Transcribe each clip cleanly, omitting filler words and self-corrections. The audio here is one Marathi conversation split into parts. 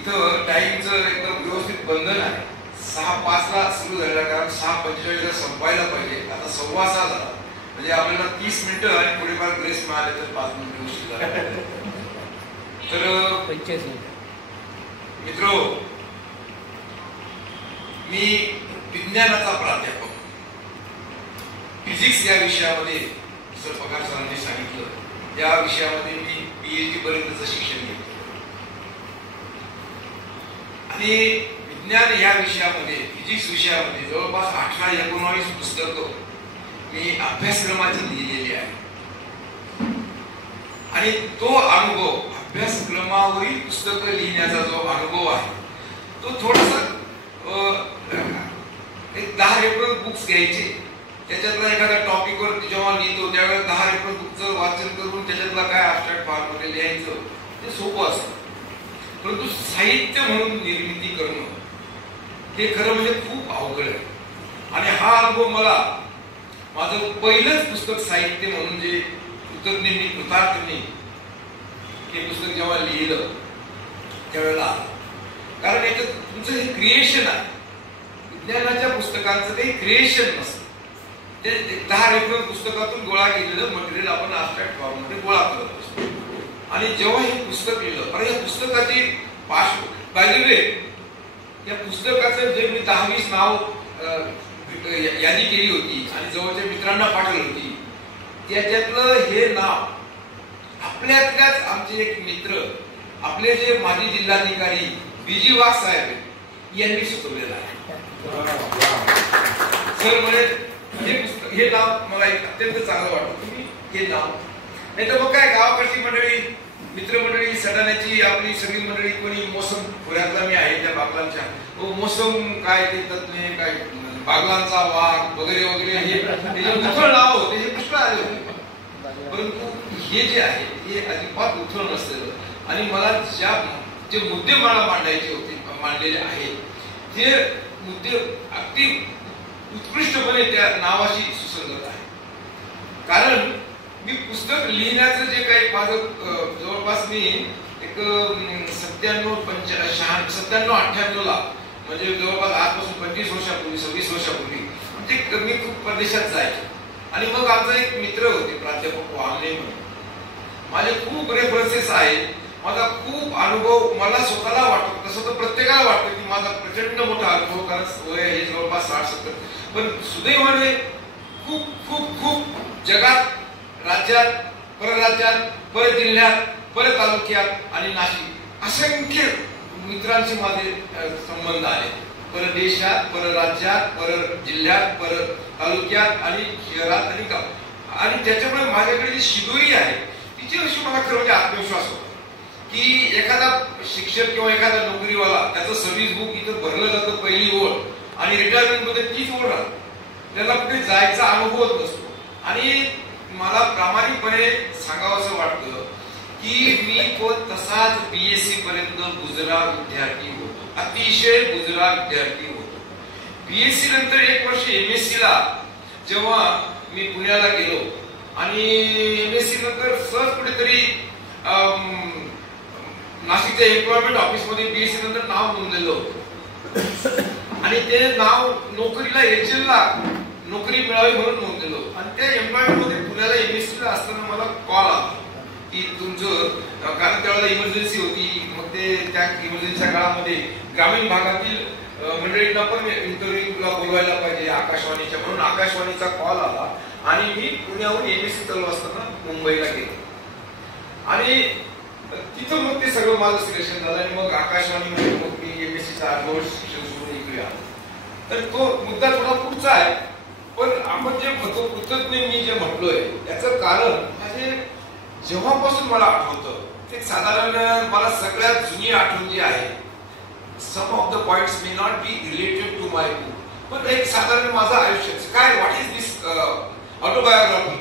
इथं टाइमचं एकदम व्यवस्थित बंधन आहे. 6:05 सुरू झालेला, कारण 6:45 संपायला पाहिजे. आता 6:15 झाला, म्हणजे आपल्याला 30 मिनिटं आणि थोडीफार ग्रेस मिळाले तर 5 मिनिटं उशीर झाला. तर 85 मित्रो, मी विज्ञानाचा प्राध्यापक, फिजिक्स या विषयामध्ये जसं पगार सरांनी सांगितलं, या विषयामध्ये मी PhD पर्यंतचं शिक्षण घेतलं. आणि विज्ञान या विषयामध्ये, फिजिक्स विषयामध्ये जवळपास 18-19 पुस्तकं मी अभ्यासक्रमाची लिहिलेली आहे. आणि तो अनुभव, अभ्यासक्रमावरील पुस्तकं लिहिण्याचा जो अनुभव आहे, तो थोडासा एक 10 रेफरन्स बुक्स घ्यायचे, त्याच्यातला एखाद्या टॉपिकवर जेव्हा लिहितो त्यावेळेला 10 रेफरन्स बुकचं वाचन करून त्याच्यातला काय अबस्ट्रॅक्ट फॉर्ममध्ये लिहायचं ते सोपं असतं. परंतु साहित्य म्हणून निर्मिती करणं हे खरं म्हणजे खूप अवघड आहे. आणि हा अनुभव मला माझं पहिलंच पुस्तक साहित्य म्हणून जे कृतज्ञ कृतार्थनी हे पुस्तक जेव्हा लिहिलं त्यावेळेला आलं. कारण याच्यात तुमचं हे क्रिएशन आहे. विज्ञानाच्या पुस्तकांचं काही क्रिएशन नसतं. ते 10 रेफरन्स पुस्तकातून गोळा केलेलं मटेरियल आपण अबस्ट्रॅक्ट फॉर्ममध्ये गोळा करत असतो. आणि जेव्हा हे पुस्तक लिहिलं, अरे या पुस्तकाची बाय द वे, या पुस्तकाचं जे मी 10-20 नाव यादी केली होती आणि जवळच्या मित्रांना पाठवली होती, त्याच्यातलं हे नाव आपल्यातल्याच आमचे एक मित्र, आपले जे माजी जिल्हाधिकारी BG वाघ साहेब यांनी सुचवलेलं आहे. सर म्हणे हे नाव मला अत्यंत चांगलं वाटतं, तुम्ही हे नाव. नाही तर मग काय, गावाकडची मंडळी, मित्रमंडळी, सटाण्याची आपली सगळी मंडळी, कोणी मोसम खोऱ्यातला मी आहे त्या बागलांच्या, मोसम काय ते तज्ञ, काय बागलांचा वाघ वगैरे वगैरे, हे उथळ नाव होते, हे पुष्कळ आले होते. परंतु हे जे आहे हे अजिबात उथळ नसलेलं, आणि मला जे मुद्दे मला मांडायचे होते, मांडलेले आहेत, ते मुद्दे अगदी उत्कृष्टपणे त्या नावाशी सुसंगत आहे. कारण मी पुस्तक लिहिण्याचं जे काही माझं जवळपास मी एक 97-98 ला, म्हणजे जवळपास आजपासून 25 वर्षापूर्वी, 26 वर्षापूर्वी, म्हणजे मी खूप परदेशात जायचो. आणि मग आमचा एक मित्र होते प्राध्यापक वामने म्हणून, माझे खूप रेफरन्सेस आहेत, माझा खूप अनुभव मला स्वतःला वाटतो, तसं तर प्रत्येकाला वाटतं की माझा प्रचंड मोठा अनुभव, कारण वय हे जवळपास 60-70, पण सुदैवाने खूप खूप खूप जगात, राज्यात, परराज्यात, परजिल्ह्यात, परतालुक्यात आणि नाशिक असंख्य मित्रांशी माझे संबंध आले. परदेशात, परराज्यात, परजिल्ह्यात, परतालुक्यात आणि शहरात आणि गाव. आणि त्याच्यामुळे माझ्याकडे जी शिदोरी आहे तिच्याविषयी मला खरं म्हणजे आत्मविश्वास होता की एखादा शिक्षक किंवा एखादा नोकरीवाला त्याचं सर्व्हिस बुक इथं भरलं जातं पहिली ओळ, आणि रिटायरमेंट मध्ये तीच ओळ राहते, त्याला कुठे जायचा अनुभवच नसतो. आणि मला प्रामाणिकपणे सांगावंसं वाटतं की मी पण तसाच BSc पर्यंत बुजरा विद्यार्थी होतो, अतिशय बुजरा विद्यार्थी होतो. BSc नंतर 1 वर्ष MSc ला जेव्हा मी पुण्याला गेलो, आणि MSc नंतर सहज कुठेतरी नाशिकच्या एम्प्लॉयमेंट ऑफिसमध्ये BSc नंतर नाव नोंदलेलं होतं, आणि ते नाव नोकरीला एजंटला नोकरी मिळावी म्हणून नोंदलेलो. आणि त्या एम्प्लॉयमेंट मध्ये पुण्याला MSc ला असताना मला कॉल आला की तुमचं, कारण त्यावेळेला इमर्जन्सी होती, मग ते त्या इमर्जन्सीच्या काळामध्ये ग्रामीण भागातील मंडळींना पण इंटरव्ह्यूला बोलवायला पाहिजे आकाशवाणीच्या, म्हणून आकाशवाणीचा कॉल आला. आणि मी पुण्याहून MSc चालू असताना मुंबईला गेलो, आणि तिथं मग ते सगळं माझं सिलेक्शन झालं. आणि मग आकाशवाणीमध्ये मग मी MScचा अनुभव शिक्षण सोडून इकडे आलो. तर तो मुद्दा थोडा पुढचा आहे, पण आपण जे म्हणतो कृतज्ञ मी जे म्हटलोय त्याचं कारण म्हणजे जेव्हापासून मला आठवतं ते साधारण मला सगळ्यात जुनी आठवण जी आहे, some of the points may not be related to my book, पण एक साधारण माझं आयुष्य काय, व्हॉट इज दिस ऑटोबायोग्राफी.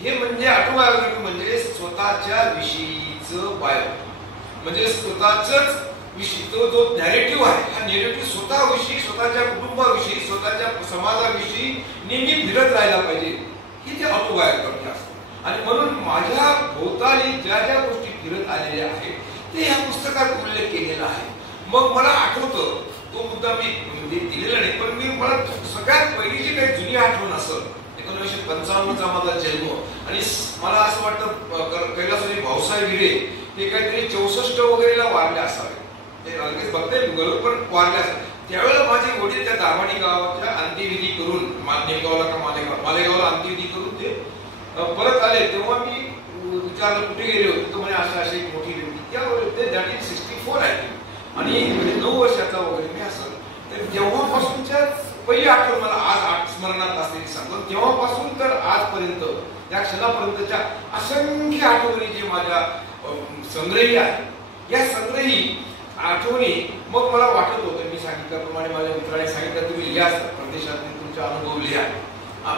हे म्हणजे ऑटोबायोग्राफी म्हणजे स्वतःच्या विषयीचं बायो, म्हणजे स्वतःच विषयी तो जो नॅरेटिव्ह आहे, हा नॅरेटिव्ह स्वतःविषयी, स्वतःच्या कुटुंबाविषयी, स्वतःच्या समाजाविषयी नेहमी फिरत राहायला पाहिजे, ही ते ऑटोबायोग्राफी असते. आणि म्हणून माझ्या भोवताली ज्या ज्या गोष्टी फिरत आलेल्या आहेत ते या पुस्तकात उल्लेख केलेला आहे. मग मला आठवतं तो मुद्दा मी दिलेला नाही, पण मी मला सगळ्यात पहिली जी काही जुनी आठवण असेल 1955चा माझा जन्म, आणि मला असं वाटतं कैलासवासी भाऊसाहेब हिरे हे काहीतरी 64 वगैरेला वारले असावे, ते लगेच बघते गुगलवर, पण वारले असावे. त्यावेळेला माझे वडील त्या दाभाडी गावाच्या अंत्यविधी करून नेमगावला का मालेगावला अंत्यविधी करून ते परत आले. तेव्हा मी विचारलं कुठे गेले होते, तर म्हणजे अशी एक मोठी होती त्यावेळेस ते 1964 आहे आणि 9 वर्षाचा वगैरे मी असं. तर तेव्हापासूनच्या पहिली आठवण मला आज स्मरणात असलेली सांगतो. तेव्हापासून तर आजपर्यंत त्या क्षणापर्यंतच्या असंख्य आठवणी जे माझ्या संग्रही आहे, या संग्रही आठवणी मग मला वाटत होतं, मी सांगितल्याप्रमाणे माझ्या मित्राने सांगितलं तुम्ही लिहा परदेशात तुमचे अनुभव लिहा.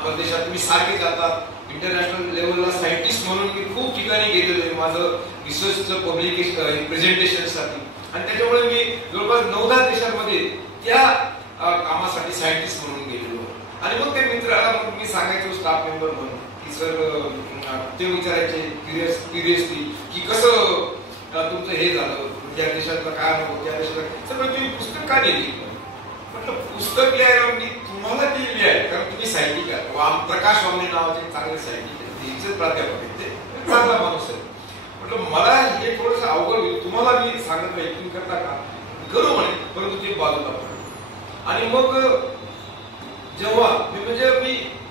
परदेशात तुम्ही सारखे जातात, इंटरनॅशनल लेवलला सायंटिस्ट म्हणून मी खूप ठिकाणी गेलेलो आहे माझं रिसर्चचं पब्लिकेशन प्रेझेंटेशनसाठी, आणि त्याच्यामुळे मी जवळपास 9-10 देशांमध्ये त्या कामासाठी सायंटिस्ट म्हणून गेलेलो. आणि मग त्या मित्राला मग मी सांगायचो स्टाफ मेंबर म्हणून की सर, ते विचारायचे क्युरियसली की कसं तुमचं हे झालं, त्या देशातलं काय अनुभव, त्या देशातलं सर तुम्ही पुस्तक का लिहिली. म्हटलं पुस्तक लिहायला मी तुम्हाला ती लिहाय, कारण तुम्ही साहित्यिक आहात. प्रकाश वामने नावाचे चांगले साहित्यिक आहेत, प्राध्यापक आहेत, ते चांगला माणूस आहे. म्हटलं मला हे थोडंसं अवघड होईल, तुम्हाला मी सांगत नाही, तुम्ही करता का, करू म्हणे, परंतु ते बाजूला पडलं. आणि मग जेव्हा मी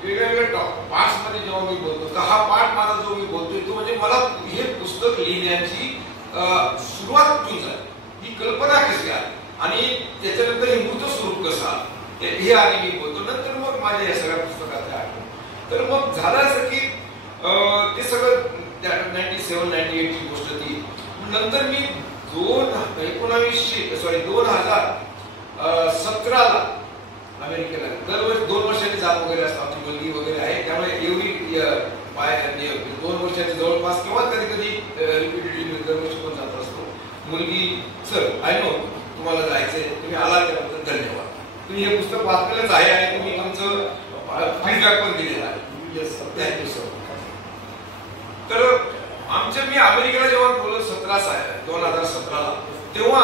वेगवेगळ्या पार्ट्स मध्ये जेव्हा मी बोलतो, तर हा पार्ट माझा जो मी बोलतोय तो म्हणजे मला हे पुस्तक लिहिण्याची सुरुवात कुठून झाली, ही कल्पना कशी आली, आणि त्याच्यानंतर हे मूर्त स्वरूप कसं आलं हे आधी मी बोलतो. नंतर मग माझ्या या सगळ्या पुस्तकात आठवण. तर मग झालं असं की ते सगळं 97-98 ची गोष्ट ती. नंतर मी 2017ला अमेरिकेला दरवर्षी 2 वर्षांनी जात वगैरे असतात, आपली मुलगी वगैरे आहे, त्यामुळे एवढी 2 वर्षाची जवळपास किंवा कधी कधी रिपीटेडली दरवर्षी पण जात असतो. मुलगी सर आय नो तुम्हाला जायचंय, तुम्ही आला त्याबद्दल धन्यवाद, तुम्ही हे पुस्तक वाचलेलंच आहे आणि तुम्ही तुमचं फीडबॅक पण दिलेला आहे. Yes sir, thank you sir. तर मी अमेरिकेला जेव्हा बोललो 2017ला, तेव्हा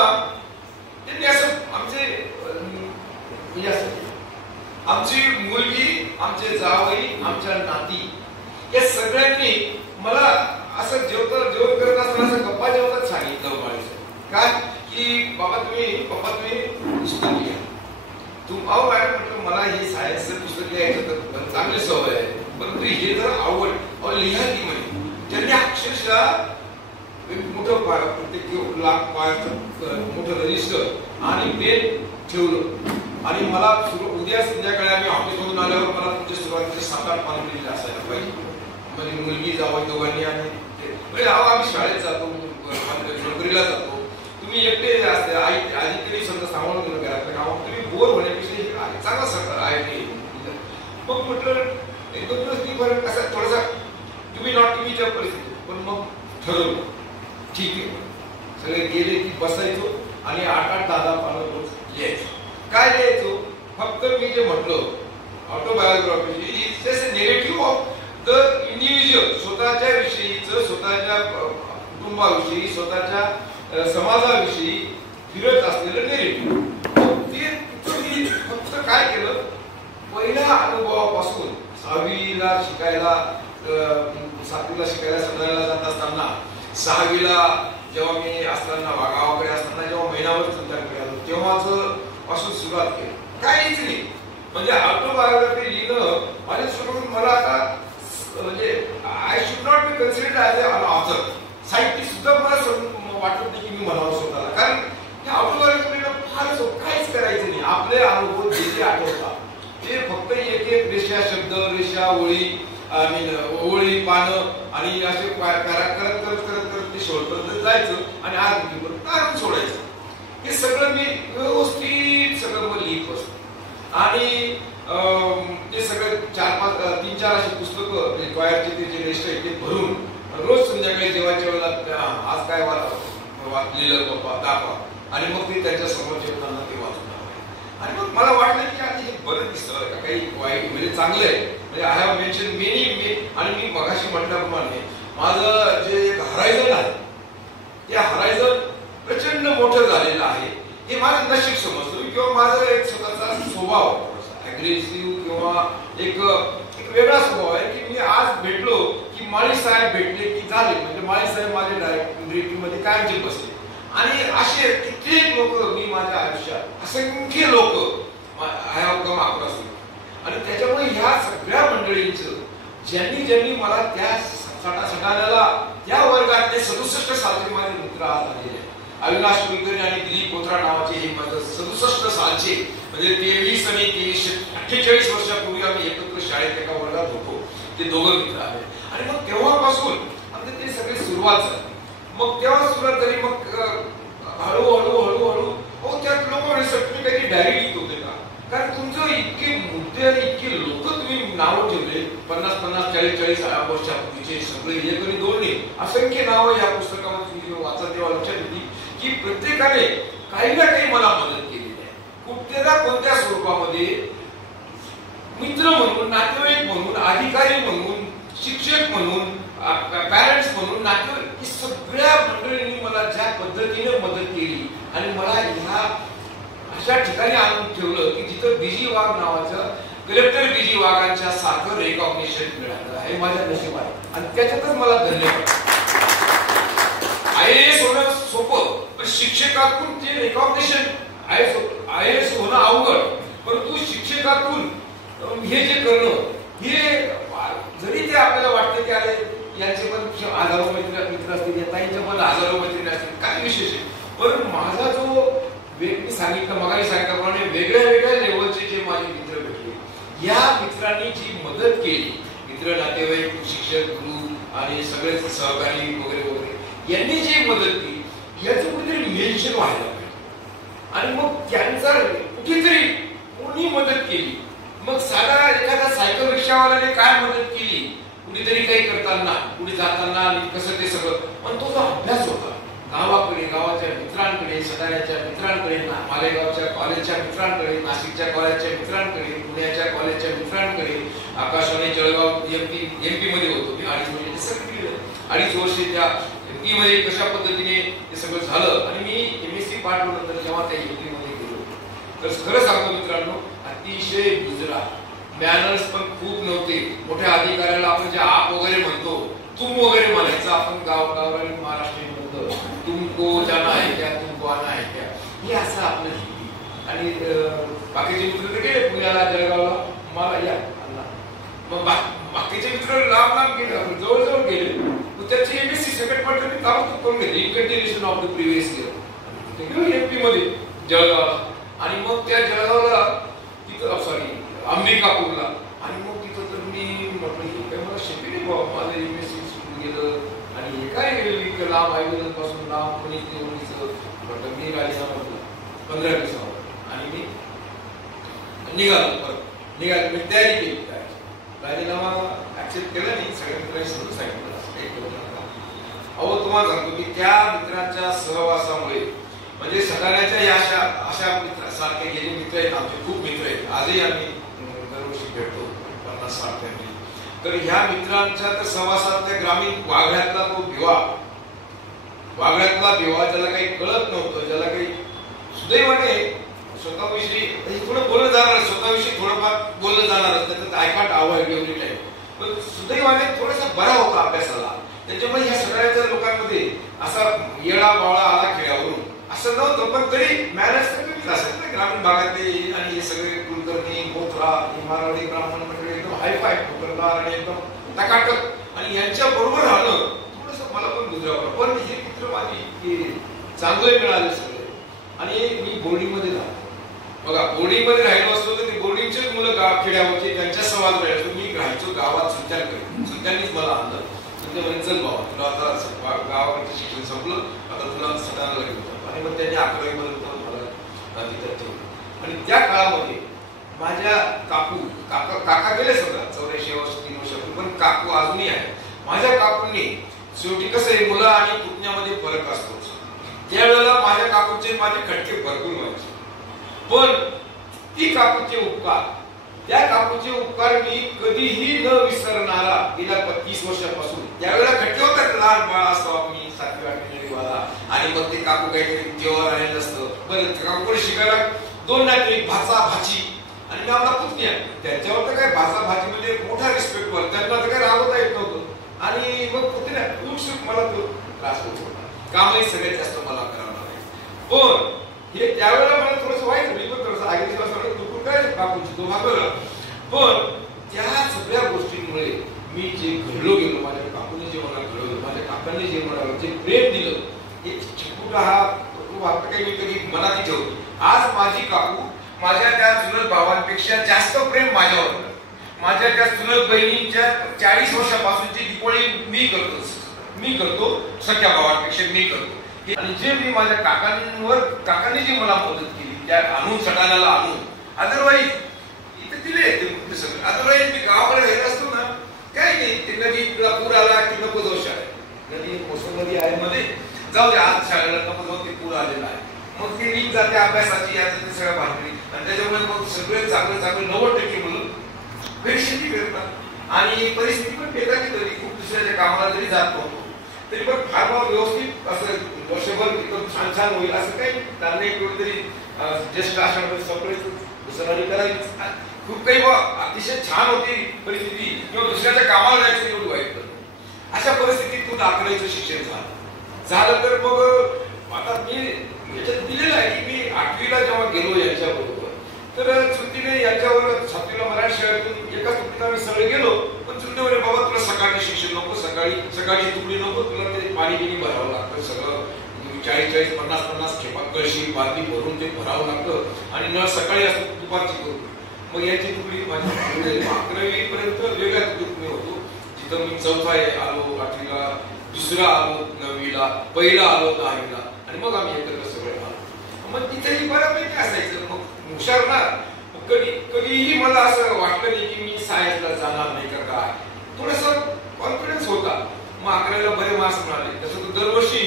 त्यांनी असं आमची मुलगी, आमचे जावई, आमच्या नाती या सगळ्यांनी मला असं जेवण करत असताना असं गप्पा जेवतात सांगितलं म्हणायचं काय की पप्पा तुम्ही पुस्तक लिहा. अहो मॅडम म्हटलं मला हे सायन्सचं पुस्तक लिहायचं तर चांगली सवय आहे, परंतु हे जर आवड लिहा की म्हणे. त्यांनी अक्षरशः मोठं प्रत्येक लाख मोठं रजिस्टर आणि पेन ठेवलं, आणि मला उद्या संध्याकाळी आम्ही ऑफिसमधून आल्यावर मला तुमच्या सुरुवातीचे 7-8 पानं लिहिलेले असायला पाहिजे. म्हणजे मुलगी जावं दोघांनी म्हणजे आम्ही शाळेत जातो, नोकरीला जातो, तुम्ही एकटे असते, आधी तरी समजा सांभाळून गेलं घरातलं काम, तुम्ही बोर होण्यापेक्षा चांगला सरकार आहे. मग म्हटलं 1-2 दिवस ती फरक असा थोडासा तुम्ही नॉट टीव्हीच्या परिस्थिती, पण मग ठरवलं ठीक आहे. सगळे गेले की बसायचो आणि 8-10 पानं रोज लिहायचो. काय लिहायचो, फक्त मी जे म्हटलं autobiography is just a narrative of the individual, स्वतःच्या विषयीचं, स्वतःच्या कुटुंबाविषयी, स्वतःच्या समाजाविषयी फिरत असलेलं नेरेटिव्ह. ते फक्त काय केलं, पहिल्या अनुभवापासून 7वीला शिकायला, 7वीला शिकायला 17ला जात असताना, 6वीला जेव्हा मी असताना गावाकडे असताना जेव्हा महिनाभर संचार केला तेव्हाच पासून सुरुवात केली. काहीच नाही म्हणजे ऑटोबायोग्राफी लिहिणं माझ्यासोबत मला आता म्हणजे I should not be considered as an author. साहित्यिक सुद्धा मला वाटत नाही की मी म्हणावं स्वतःला, कारण या ऑटोबायोग्राफीला फारच काहीच करायचं नाही. आपले अनुभव जे आठवतात ते फक्त एक रेषा, शब्द, रेषा, ओळी, पानं आणि असे करत ते शेवटपर्यंत जायचं आणि आज काढून सोडायचं. हे सगळं मी व्यवस्थित सगळं मग लिहित बसतो. आणि ते सगळं 3-4 अशी पुस्तकं म्हणजे क्वायरचे ते जे रेस्ट आहे ते भरून रोज संध्याकाळी जेवायच्या वेळेला आज काय लिहिलं पप्पा दाखवा, आणि मग ते त्यांच्या समोर जेवताना ते वाचून. आणि मग मला वाटलं की आता हे बरं दिसतं का, काही वाईट म्हणजे चांगलं आहे. म्हणजे आय हॅव मेन्शन मेनी, आणि मी मगाशी म्हटल्याप्रमाणे माझं जे एक हरायझन आहे, ते हरायझन प्रचंड मोठं झालेलं आहे. हे माझं नशीब समजतो किंवा माझा एक स्वतःचा स्वभाव अग्रेसिव्ह किंवा एक वेगळा स्वभाव आहे की मी आज भेटलो की माळी साहेब भेटले की झाले, म्हणजे माळी साहेब माझे डायरेक्टरी मध्ये कायमचे बसले. आणि असे कित्येक लोक मी माझ्या आयुष्यात असंख्य लोक आय हॅव कम अक्रॉस. आणि त्याच्यामुळे ह्या सगळ्या मंडळींचं ज्यांनी मला त्या सटाण्याला त्या वर्गातले 67 सालचे माझे मित्र आज आलेले आहेत. अविनाश कुलकर्णी आणि दिलीप कोथरा नावाचे हे माझं 67 सालचे, म्हणजे 23 आणि 48 वर्षापूर्वी आम्ही एकत्र शाळेत एका वर्गात होतो, ते दोघं मित्र आले. आणि मग तेव्हापासून आमचे ते सगळी सुरुवात झाली. मग तेव्हा सुरुवात झाली, मग हळूहळू त्यात लोक तुम्ही काही डायरी लिहित होते का? कारण तुमचं इतके मुद्दे आणि इतके लोक तुम्ही नावं ठेवले, 50-50, 40-40 वर्षापूर्वीचे सगळे एक आणि दोन नाही, असंख्य नावं या पुस्तकामध्ये तुम्ही वाचा तेव्हा लक्षात येते की प्रत्येकाने काही ना काही मला मदत केलेली आहे, कुठे ना कोणत्या स्वरूपामध्ये. मित्र म्हणून, नातेवाईक म्हणून, अधिकारी म्हणून, शिक्षक म्हणून, पॅरेंट्स म्हणून, नातेवाईक, सगळ्या मंडळींनी मला ज्या पद्धतीने मदत केली आणि मला ह्या अशा ठिकाणी आणून ठेवलं की जिथं बीजी वाघ नावाचं कलेक्टर बीजी वाघांच्या सारखं रेकॉग्निशन मिळालं आहे. माझ्या नशिबात आहे आणि त्याच्यातच मला धन्यवाद. IAS होणं सोपं, पण शिक्षकातून जे रेकॉग्निशन, IAS होणं अवघड, परंतु शिक्षकातून हे जे करणं, हे जरी ते आपल्याला वाटतं की अरे यांचे पण हजारो मित्र असतील, ताईंचे पण हजारो मैत्रिणी असतील, काय विशेष आहे. पण माझा जो मी सांगितलं मगाशी सांगितल्याप्रमाणे वेगळ्या वेगळ्या लेवलचे जे माझे मित्र भेटले, या मित्रांनी जी मदत केली, मित्र, नातेवाईक, शिक्षक, गुरु आणि सगळे सहकारी वगैरे वगैरे, यांनी जी मदत केली याचं कुठेतरी मेन्शन व्हायला पाहिजे. आणि मग त्यांचा कुठेतरी कोणी मदत केली, मग साधा एखादा सायकल रिक्षावाल्याने काय मदत केली, कुठेतरी काही करताना, कुठे जाताना, कसं ते सगळं. पण तो जो अभ्यास होता गावाकडे, गावाच्या मित्रांकडे, सदाऱ्याच्या मित्रांकडे, मालेगावच्या कॉलेजच्या मित्रांकडे, नाशिकच्या कॉलेजच्या मित्रांकडे, पुण्याच्या कॉलेजच्या मित्रांकडे, आकाशवाणी जळगाव एमपी मध्ये होतो ते 2.5 वर्ष त्या एमपी मध्ये कशा पद्धतीने ते सगळं झालं. आणि मी MSc पाठवल्यानंतर जेव्हा त्या एमपी मध्ये गेलो तर खरं सांगतो मित्रांनो, अतिशय गुजरा, मॅनर्स पण खूप नव्हते. मोठ्या अधिकाऱ्याला आपण जे आप वगैरे म्हणतो, तुम वगैरे म्हणायचं, आपण गावगावरानी महाराष्ट्रीयन म्हणतो, तुमको जाना है क्या, तुमको आना है क्या, हे असं आपलं हिंदी. आणि बाकीचे मित्र तर गेले पुण्याला, जळगावला, मला या मग बाकीचे मित्र लांब लांब गेले, जवळजवळ गेले. त्याची MSc सेकंड पार्ट मी ताबडतोब करून घेतली, in continuation of the previous year MP मध्ये जळगावला. आणि मग त्या जळगावला तिथं अंबिकापूरला, आणि मग तिथं तर मी म्हटलं मला शेती नाही बाबा, माझं MSc सुरू गेलं आणि काय लांब पासून लांब म्हटलं मी राजीनामा दिला 15 दिवसावर. आणि मी निघालो मी तयारी केली, राजीनामा ऍक्सेप्ट केला नाही. सगळ्या मित्रांनी समजून सांगितलं अहो तुम्हाला सांगतो की त्या मित्रांच्या सहवासामुळे, म्हणजे सगळ्याच्या या अशा मित्रासारखे गेले मित्र आहेत आमचे, खूप मित्र आहेत, आजही आम्ही दरवर्षी भेटतो 50-60 फॅमिली. तर ह्या मित्रांच्या तर सहवासात त्या ग्रामीण वाघळ्यातला तो भिवा ज्याला काही कळत नव्हतं, ज्याला काही सुदैवाने स्वतःविषयी थोडं बोललं जाणार, स्वतःविषयी थोडंफार बोललं जाणार, त्याच्यात I can't avoid every time, पण सुदैवाने थोडासा बरा होता अभ्यासाला. त्याच्यामुळे ह्या सगळ्याच्या लोकांमध्ये असा येडा बावळा आला खेळावरून असं नव्हतं, पण तरी मॅनेज तर असेल ना ग्रामीण भागातले. आणि हे सगळे कुलकर्णी, बोथरा, मारवाडी ब्राह्मण मंडळी एकदम हायफाय ठोकरदार आणि एकदम टकाटक, आणि यांच्या बरोबर राहणं थोडंसं मला पण गुजरावं. पण हे मित्र माझी चांगले मिळाले सगळे. आणि मी बोर्डिंगमध्ये राहतो बघा, बोर्डिंगमध्ये राहिलो असतो तर ते बोर्डिंगचेच मुलं खेड्यावरचे, त्यांच्या संवाद राहायचो. मी राहायचो गावात सुलत्यांकडे, सुलत्यांनीच मला आणलं. चल बाबा तुला आता गावाकडचं शिक्षण संपलं, आता तुला सटाण्याला घेऊन जातो. आणि मग त्यांनी 11वी पर्यंत मला तिथं ठेवलं. आणि त्या काळामध्ये माझ्या काका गेले सगळं 84 वर्ष 3 वर्षापूर्वी, पण काकू अजूनही आहे. माझ्या काकूंनी शेवटी कसं आहे, मुलं आणि पुतण्यामध्ये फरक असतो. त्यावेळेला माझ्या काकूचे माझे खटके भरपूर व्हायचे, पण ती काकूचे उपकार, त्या काकूचे उपकार मी कधीही न विसरणारा गेल्या 30 वर्षापासून. त्यावेळेला खटके होतात, लहान बाळ असतो, मी 7वी 8वी वाला, आणि मग ते काकू काहीतरी जेवण आलेलं असतं, बरं काकूकडे शिकायला 2 नाते, एक भाचा भाची आणि मी आपला पुतण्या. त्यांच्यावर तर काय भाचा भाची म्हणजे मोठा रिस्पेक्ट वर, त्यांना तर काय राहता येत नव्हतं. आणि मग पुतण्या उत्सुक मला तो त्रास होत होता. कामही सगळ्यात जास्त मला करावं लागायचं. पण हे त्यावेळेला मला थोडंसं व्हायचं, मी पण थोडंसं आगे दुखून करायचं काकूची तो भागवला. पण त्या सगळ्या गोष्टींमुळे मी जे घडलो गेलो, माझ्या काकूने जे मला घडवलं, माझ्या काकांनी जे मला जे प्रेम दिलं, हे चिकुटा हा वाटतं काही मी कधी मनात ठेवतो. आज माझी काकू माझ्या त्या चुलत भावांपेक्षा जास्त प्रेम माझ्यावर, माझ्या त्या चुलत बहिणींच्या 40 वर्षापासूनची दिवाळी मी करतो सख्या भावांपेक्षा मी करतो. आणि जे मी माझ्या काकांनी जी मला मदत केली त्या आणून सटाण्याला आणून, अदरवाईज इथे दिले ते सगळं. अदरवाईज मी गावाकडे येत असतो ना, काय नाही, ते नदीला पूर आला की नको दोष आहे, नदी मोसम नदी आहे मध्ये जाऊ दे, आज शाळेला नको जाऊ, ते पूर आलेला आहे. मग ते नीट जाते अभ्यासाची याची सगळ्या भाकरी, आणि त्याच्यामुळे मग सगळे चांगले 90% मुलं घरी शेती करतात आणि परिस्थिती पण पेटा की तरी खूप दुसऱ्याच्या कामाला जरी जात नव्हतो तरी पण फार व्यवस्थित असं वर्षभर एकदम छान छान होईल असं काही नाही. कुठेतरी ज्येष्ठ आषाढ सगळी करायची, खूप काही अतिशय छान होती परिस्थिती, किंवा दुसऱ्याच्या कामाला जायचं एवढं वाईट. अशा परिस्थितीत तू दाखवायचं शिक्षण झालं तर मग आता मी याच्यात दिलेलं आहे की मी 8वीला जेव्हा गेलो यांच्याबरोबर, तर चुलतीने यांच्यावर 7वीला मराठी शाळेतून एका चुकीला मी सगळे गेलो. पण चुलते म्हणे बाबा तुला सकाळचं शिक्षण नको, सकाळची तुकडी नको, तुला ते पाणी बिणी भरावं लागतं, सगळं 40-50 खेपा कळशी बादली भरून ते भरावं लागतं आणि नळ सकाळी असं दुपारची करू. मग यांची तुकडी माझी 11वी पर्यंत वेगळ्या तुकडी होतो, जिथं मी 4था आलो, 8वीला, 2रा आलो, 9वीला, पहिला आलो 10वीला, आणि मग आम्ही एकत्र सगळे आलो. मग तिथेही बऱ्यापैकी असायचं. मग हुशार ना, कधीही मला असं वाटलं नाही की मी सायन्सला जाणार नाही का काय, थोडासा कॉन्फिडन्स होता. मग 11वीला बरे मार्क्स मिळाले. तसं तर दरवर्षी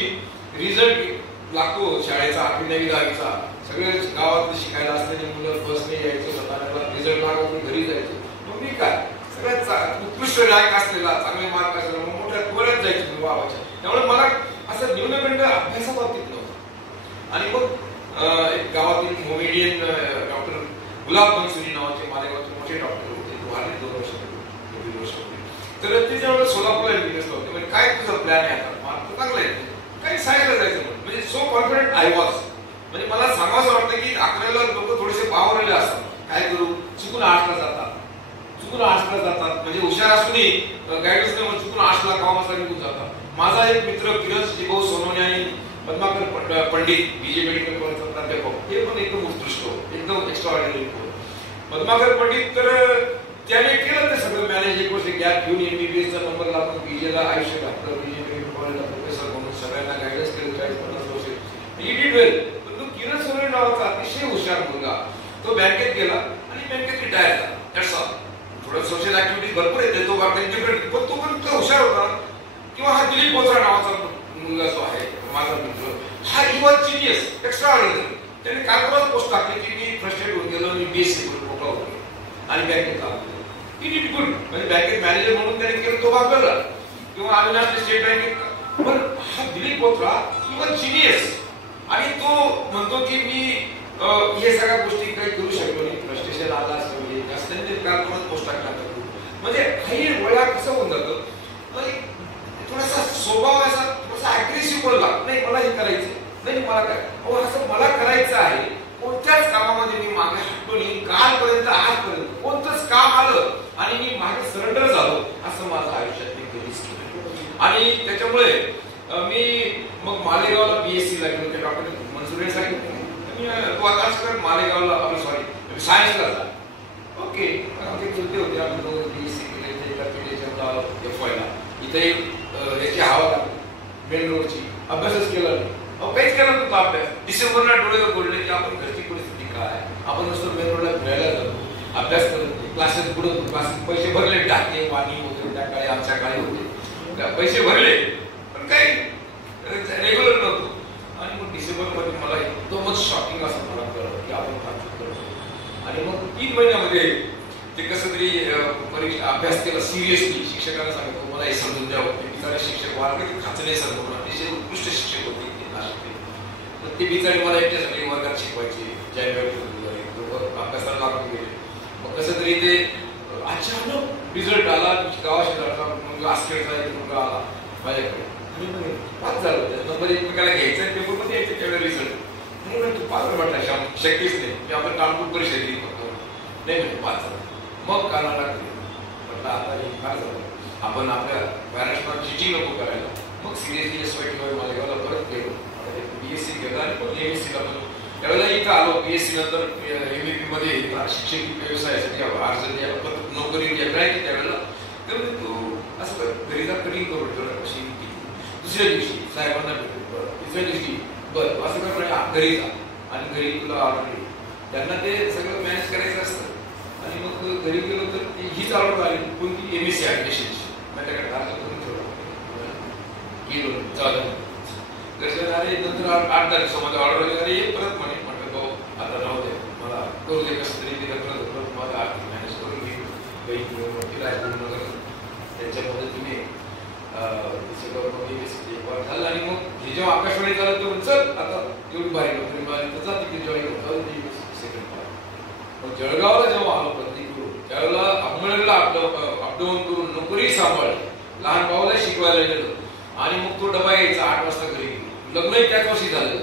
रिझल्ट लागतो शाळेचा, 8वी 9वी 10वीचा. सगळे गावात शिकायला असलेली मुलं बसने यायचं, स्वतःला रिझल्ट लागून घरी जायचं. मग मी काय सगळ्यात उत्कृष्ट रँक असलेला, चांगले मार्क असलेला, मग मोठ्या त्वरत जायचं बाबाच्या. त्यामुळे मला असं न्यूनगंड अभ्यासाबाबतीत नव्हतं. आणि मग एक गावातील मोमेडियन डॉक्टर गुलाब बनसुरी नावाचे मालेगावचे मोठे डॉक्टर होते, वारले 2 वर्ष. तर ते जेव्हा सोलापूरला इंटरेस्ट होते, म्हणजे काय तुझा प्लॅन आहे आता, मार्क चांगला आहे, काही सायला जायचं म्हणजे सो कॉन्फिडंट आय वॉज. म्हणजे मला सांगावं वाटतं की 11वीला लोक थोडेसे पावरलेले असतात, काय करू, चुकून 8ला जातात म्हणजे हुशार असूनही गायडन्स नाही, चुकून 8ला कॉमर्सला निघून जातात. माझा एक मित्र किरण जिभाऊ सोनवणे आणि पद्माकर पंडित बीजे मेडिकल कॉलेजचा प्राध्यापक, ते पण एकदम उत्कृष्ट, एकदम एक्स्ट्राऑर्डिनरी. पद्माकर पंडित तर त्याने केलं ते सगळं मॅनेज, एक वर्ष गॅप घेऊन MBBSचा नंबर लागून बीजेला आयुष्य घातलं, बीजे मेडिकल कॉलेजला प्रोफेसर म्हणून सगळ्यांना गायडन्स केलं 40-50 वर्ष. ही डिड वेल. पण तो किरण सोनवणे नावाचा अतिशय हुशार मुलगा, तो बँकेत गेला आणि बँकेत रिटायर झाला. That's all. थोडं सोशल ऍक्टिव्हिटीज भरपूर येते, तो पण तो पण हुशार होता. किंवा हा दिलीप बोचरा नावाचा मुलगा जो आहे माझा मित्र, हा युवा जिनियस, एक्स्ट्राऑर्डिनरी. त्याने कालपर्यंत पोस्ट टाकली की मी फ्रस्ट्रेट होऊन गेलो, मी BSc करून मोकळा होतो आणि बँकेत काम केलं. He did good. म्हणजे बँकेत मॅनेजर म्हणून त्याने केलं, तो भाग करला. किंवा आम्ही नॅशनल स्टेट बँकेत. पण हा दिलीप बोचरा युवा जिनियस, आणि तो म्हणतो की मी हे सगळ्या गोष्टी काही करू शकलो नाही, फ्रस्ट्रेशन आला असं म्हणजे कालपर्यंत पोस्ट टाकला. म्हणजे काही वेळा कसं होऊन जातं, थोडासा स्वभाव असा थोडासा अग्रेसिव्ह बोलला, नाही मला हे करायचं नाही, मला काय असं मला करायचं आहे. कोणत्याच कामामध्ये मी मागे हटलो नाही, कालपर्यंत आजपर्यंत कोणतंच काम आलं आणि मी मागे सरेंडर झालो असं माझं आयुष्यात मी कधीच केलं. आणि त्याच्यामुळे मी मग मालेगावला BSc ला गेलो. त्या डॉक्टर मनसुरे सांगितलं मी तो आता मालेगावला सॉरी सायन्सला जा. ओके, आमचे चुलते होते, आम्ही दोघं BSc केले FYला. इथे याची हवा लागली मेन रोडची, अभ्यासच केला नाही. काहीच केला नव्हता अभ्यास. डिसेंबरला डोळे बोलले की आपण घरची परिस्थिती काय, आपण नुसतं मेन रोडला फिरायला जातो, अभ्यास करत, क्लासेस बुडवतो, क्लासेस पैसे भरले, टाके पाणी वगैरे त्या काळी आमच्या काळी होते, पैसे भरले पण काही रेग्युलर नव्हतो. आणि मग डिसेंबरमध्ये मला एकदमच शॉकिंग असं मला कळलं की आपण फारच करतो. आणि मग 3 महिन्यामध्ये ते कसं तरी परीक्षा अभ्यास केला सिरियसली. शिक्षकांना सांगितलं मला हे समजून द्यावं. बिचारे शिक्षक वारकरी खाचले सर म्हणून अतिशय उत्कृष्ट शिक्षक होते ते नाशिकचे. ते बिचारे मला एकट्यासाठी वर्गात जानेवारी फेब्रुवारी लोक अभ्यासाला लागून गेले. मग कसं तरी ते अचानक रिझल्ट आला. गावाशी मुलगा आसखेडचा एक मुलगा आला माझ्याकडे आणि पास झालं. नंबर एकमेकाला घ्यायचा पेपर मध्ये यायचं त्यावेळेला रिझल्ट म्हणून तू पास म्हटला शक्यच नाही की आपण कानपूर परिषद नाही म्हणजे पास झालं. मग कानाला म्हटलं आता हे फार झालं आपण आपल्या महाराष्ट्रात चिटिंग नको करायला. मग सिरियसली SY मालेगावला परत गेलो. BSc केलं आणि मग MSc ला पण त्यावेळेला इथं आलो. BSc नंतर MVP मध्ये शिक्षकी व्यवसायासाठी अर्ज नोकरी मिळायची त्यावेळेला. तर तू असं घरी जा कटिंग करू अशी दुसऱ्या दिवशी साहेबांना भेटू तिसऱ्या दिवशी बरं असं काय घरी जा आणि घरी तुला ऑर्डर त्यांना ते सगळं मॅनेज करायचं असतं. आणि मग घरी गेलो तर हीच ऑर्डर आली कोणती MSc ऍडमिशनची माझ्याकडे अर्ज करून ठेवला गेलो चालू दर्शन आले. नंतर 8-10 दिवसामध्ये ऑर्डर आली. अरे परत म्हटलं भाऊ आता राहू दे मला करू दे कसं तरी ते परत माझं आर्थिक मॅनेज करून घेऊ त्याच्या मदतीने सगळं झालं. आणि मग हे जेव्हा आकाशवाणी झालं तर चल आता एवढी बारीक नोकरी मिळाली तर जा तिथे जॉईन होता सेकंड पार्ट. मग जळगावला जेव्हा आलो बदली करून त्यावेळेला अंमळनेरला अपडाऊन करून नोकरी सांभाळली. लहान भावाला शिकवायला गेलो आणि मग तो डबा यायचा 8 वाजता घरी. लग्नही त्याच वर्षी झालं.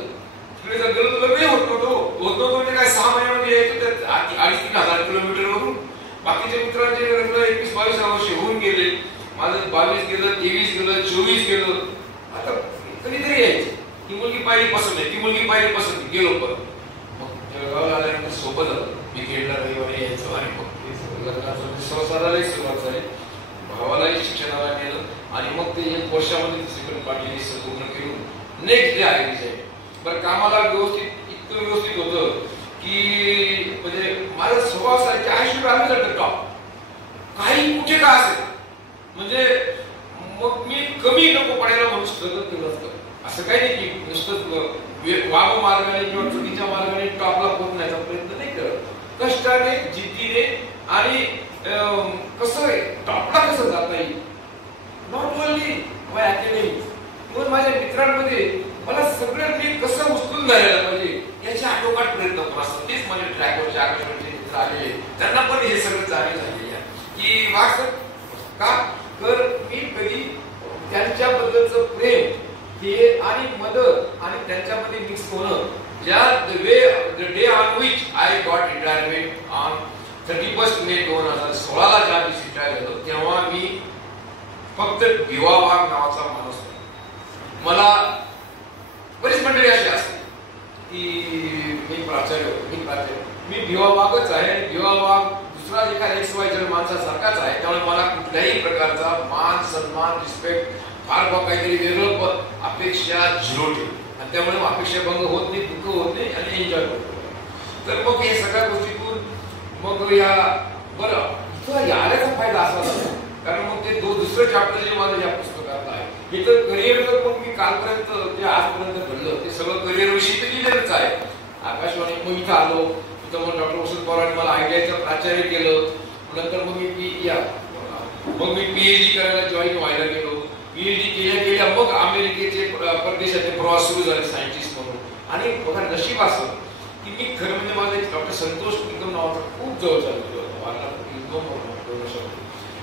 तिकडे जर गेलो तर लग्नही होत नव्हतं म्हणजे काय 6 महिन्यामध्ये यायचं तर 2,500-3,000 किलोमीटरवरून. बाकीच्या मित्रांचे लग्न 21-22 वर्षे होऊन गेले. माझं 22 गेलं, 23 गेलं, 24 गेलं. आता कधीतरी यायचं ही मुलगी पाहिली पसंत आहे ती मुलगी पाहिली पसंत गेलो परत. मग जळगावला आल्यानंतर सोपं झालं. मी खेळला रविवारी यायचो आणि मग संसारालाही सुरुवात झाली. भावालाही शिक्षणाला नेलं आणि मग ते 1 वर्षामध्ये सेकंड पार्टी पूर्ण करून नेक्स्ट डे आहे. बरं कामाला व्यवस्थित इतकं व्यवस्थित होतं की म्हणजे माझा स्वभाव असायचा 80% टॉप काही कुठे का असेल म्हणजे मग मी कमी नको पडायला म्हणून स्ट्रगल केलं असतं. असं काही नाही की नुसतं वाम मार्गाने किंवा चुकीच्या मार्गाने टॉपला पोहोचण्याचा प्रयत्न नाही करत. कष्टाने जिद्दीने आणि कसं टॉपला कसं जाता येईल नॉट ओनली माय अकॅडमी म्हणून माझ्या मित्रांमध्ये मला सगळं मी कसं उचलून धरायला पाहिजे याचे आटोकाट प्रयत्न करत असतात. तेच माझे ट्रॅकवरचे आकाशवाणीचे मित्र आलेले त्यांना पण हे सगळं जाणीव झालेली आहे की वास्तव का तर मी कधी त्यांच्याबद्दलचं प्रेम हे आणि मदत आणि त्यांच्यामध्ये मिक्स होणं ज्या the day on which I got retirement on 31 मे 2016 ज्या दिवशी रिटायर झालो तेव्हा मी फक्त भिवा वाघ नावाचा माणूस आहे. मला बरीच मंडळी अशी असते की मी प्राचार्य मी भिवा वाघच आहे आणि भिवा वाघ दुसरा एखादा XYZ माणसासारखाच आहे. त्यामुळे मला कुठल्याही प्रकारचा मान सन्मान रिस्पेक्ट फार काहीतरी वेगळं अपेक्षा झिरो ठेव आणि त्यामुळे अपेक्षा भंग होत नाही दुःख होत नाही आणि एन्जॉय होतो. तर मग हे सगळ्या गोष्टीतून मग या बरं इथं आल्याचा फायदा असा झाला कारण मग ते दुसरं चॅप्टर जे माझं या पुस्तकात आहे हे तर करिअर मग मी कालपर्यंत ते आजपर्यंत घडलं ते सगळं करिअर विषयी तर लिहिलेलंच आहे. आकाशवाणी मग इथं आलो इथं मग डॉक्टर वसंत पवारांनी मला ITIचं प्राचार्य केलं. नंतर मग मी PhD करायला जॉईन व्हायला गेलो. PhD केल्या मग अमेरिकेचे परदेशाचे प्रवास सुरू झाले सायंटिस्ट म्हणून. आणि बघा नशीब असं की मी खरं म्हणजे माझा डॉक्टर संतोष निकम नावाचा खूप जवळ चालू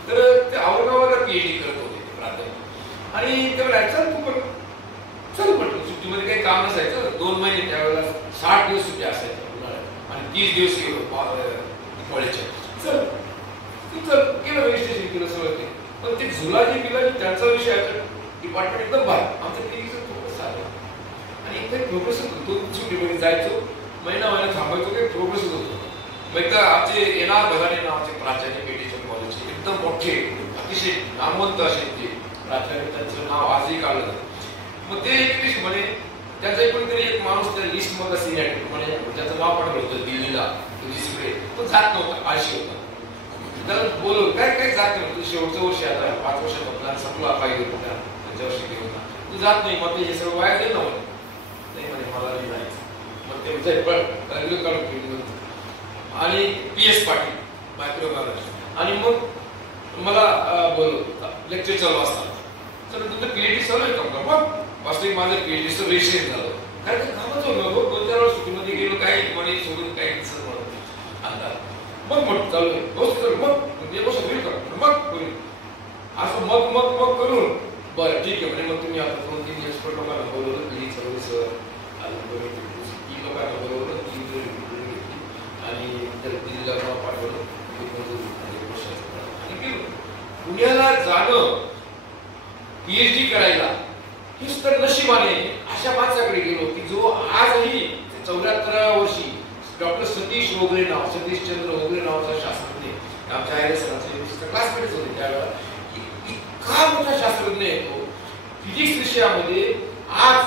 तर ते औरंगाबादला PhD करत होते प्राध्यापक आणि तेव्हा चल तू पण चल म्हटलं सुट्टीमध्ये काही काम नसायचं 2 महिने त्यावेळेला 60 दिवस सुट्टी असायच्या आणि 30 दिवस गेलो दिवाळीच्या चल केलं रजिस्ट्रेशन केलं सगळं ते. पण ते झुलाजी बिलाजी त्यांचा विषय डिपार्टमेंट एकदम बाहेर आमचं टीव्हीचं प्रोग्रेस आलं आणि काही प्रोग्रेस होतो. सुट्टीमध्ये जायचो महिना थांबायचो काही प्रोग्रेस होतो. मग एकदा आमचे येणार भगाने नावाचे प्राचार्य पेटीच्या कॉलेजचे एकदम मोठे अतिशय नामवंत असे ते प्राचार्य त्यांचं नाव आजही काढलं जातं. मग ते एक दिवशी म्हणे त्याचा कोणीतरी एक माणूस त्या लिस्ट मध्ये सिलेक्ट म्हणे त्याचं नाव पाठवलं होतं दिल्लीला तो जात नव्हता आळशी होता. त्याला बोललो काय जात नव्हतं शेवटचं वर्ष आता 5 वर्षात आपल्याला संपला पाहिजे त्यांच्या वर्षी गेलो होता तू जात नाही मग हे सगळं वाया गेलं म्हणे नाही म्हणे मला नाही जायचं. मग ते काढून केली आणि PS पाटील मायक्रोबायोलॉजी आणि मग मला बोललो लेक्चर चालू असताना तर तुमचं PhD चालू आहे का? मग वास्तविक माझं PhDचं रजिस्ट्रेशन झालं कारण ते कामच होतं 2-4 वेळा सुट्टीमध्ये गेलो काय काही कोणी सोडून काही दिसत म्हणत अंदाज मग म्हट चालू गोष्ट चालू मग म्हणजे गोष्ट होईल का मग होईल असं मग मग मग करून बरं ठीक आहे म्हणजे मग तुम्ही आता 2-3 एक्सपर्ट लोकांना बोलवलं प्लीज सर्व सर ती लोकांना बोलवलं आणि दिल्लीला पाठवलं आणि गेलो पुण्याला जाणं पीएचडी करायला हेच तर नशिबाने अशा माणसाकडे गेलो की जो आजही 74व्या वर्षी डॉक्टर सतीश ओगले नाव सतीशचंद्र ओगले नावाचा शास्त्रज्ञ आमच्या आयएस सरांचे क्लासमेट्स होते त्यावेळेला इतका मोठा शास्त्रज्ञ आहे तो फिजिक्स विषयामध्ये आज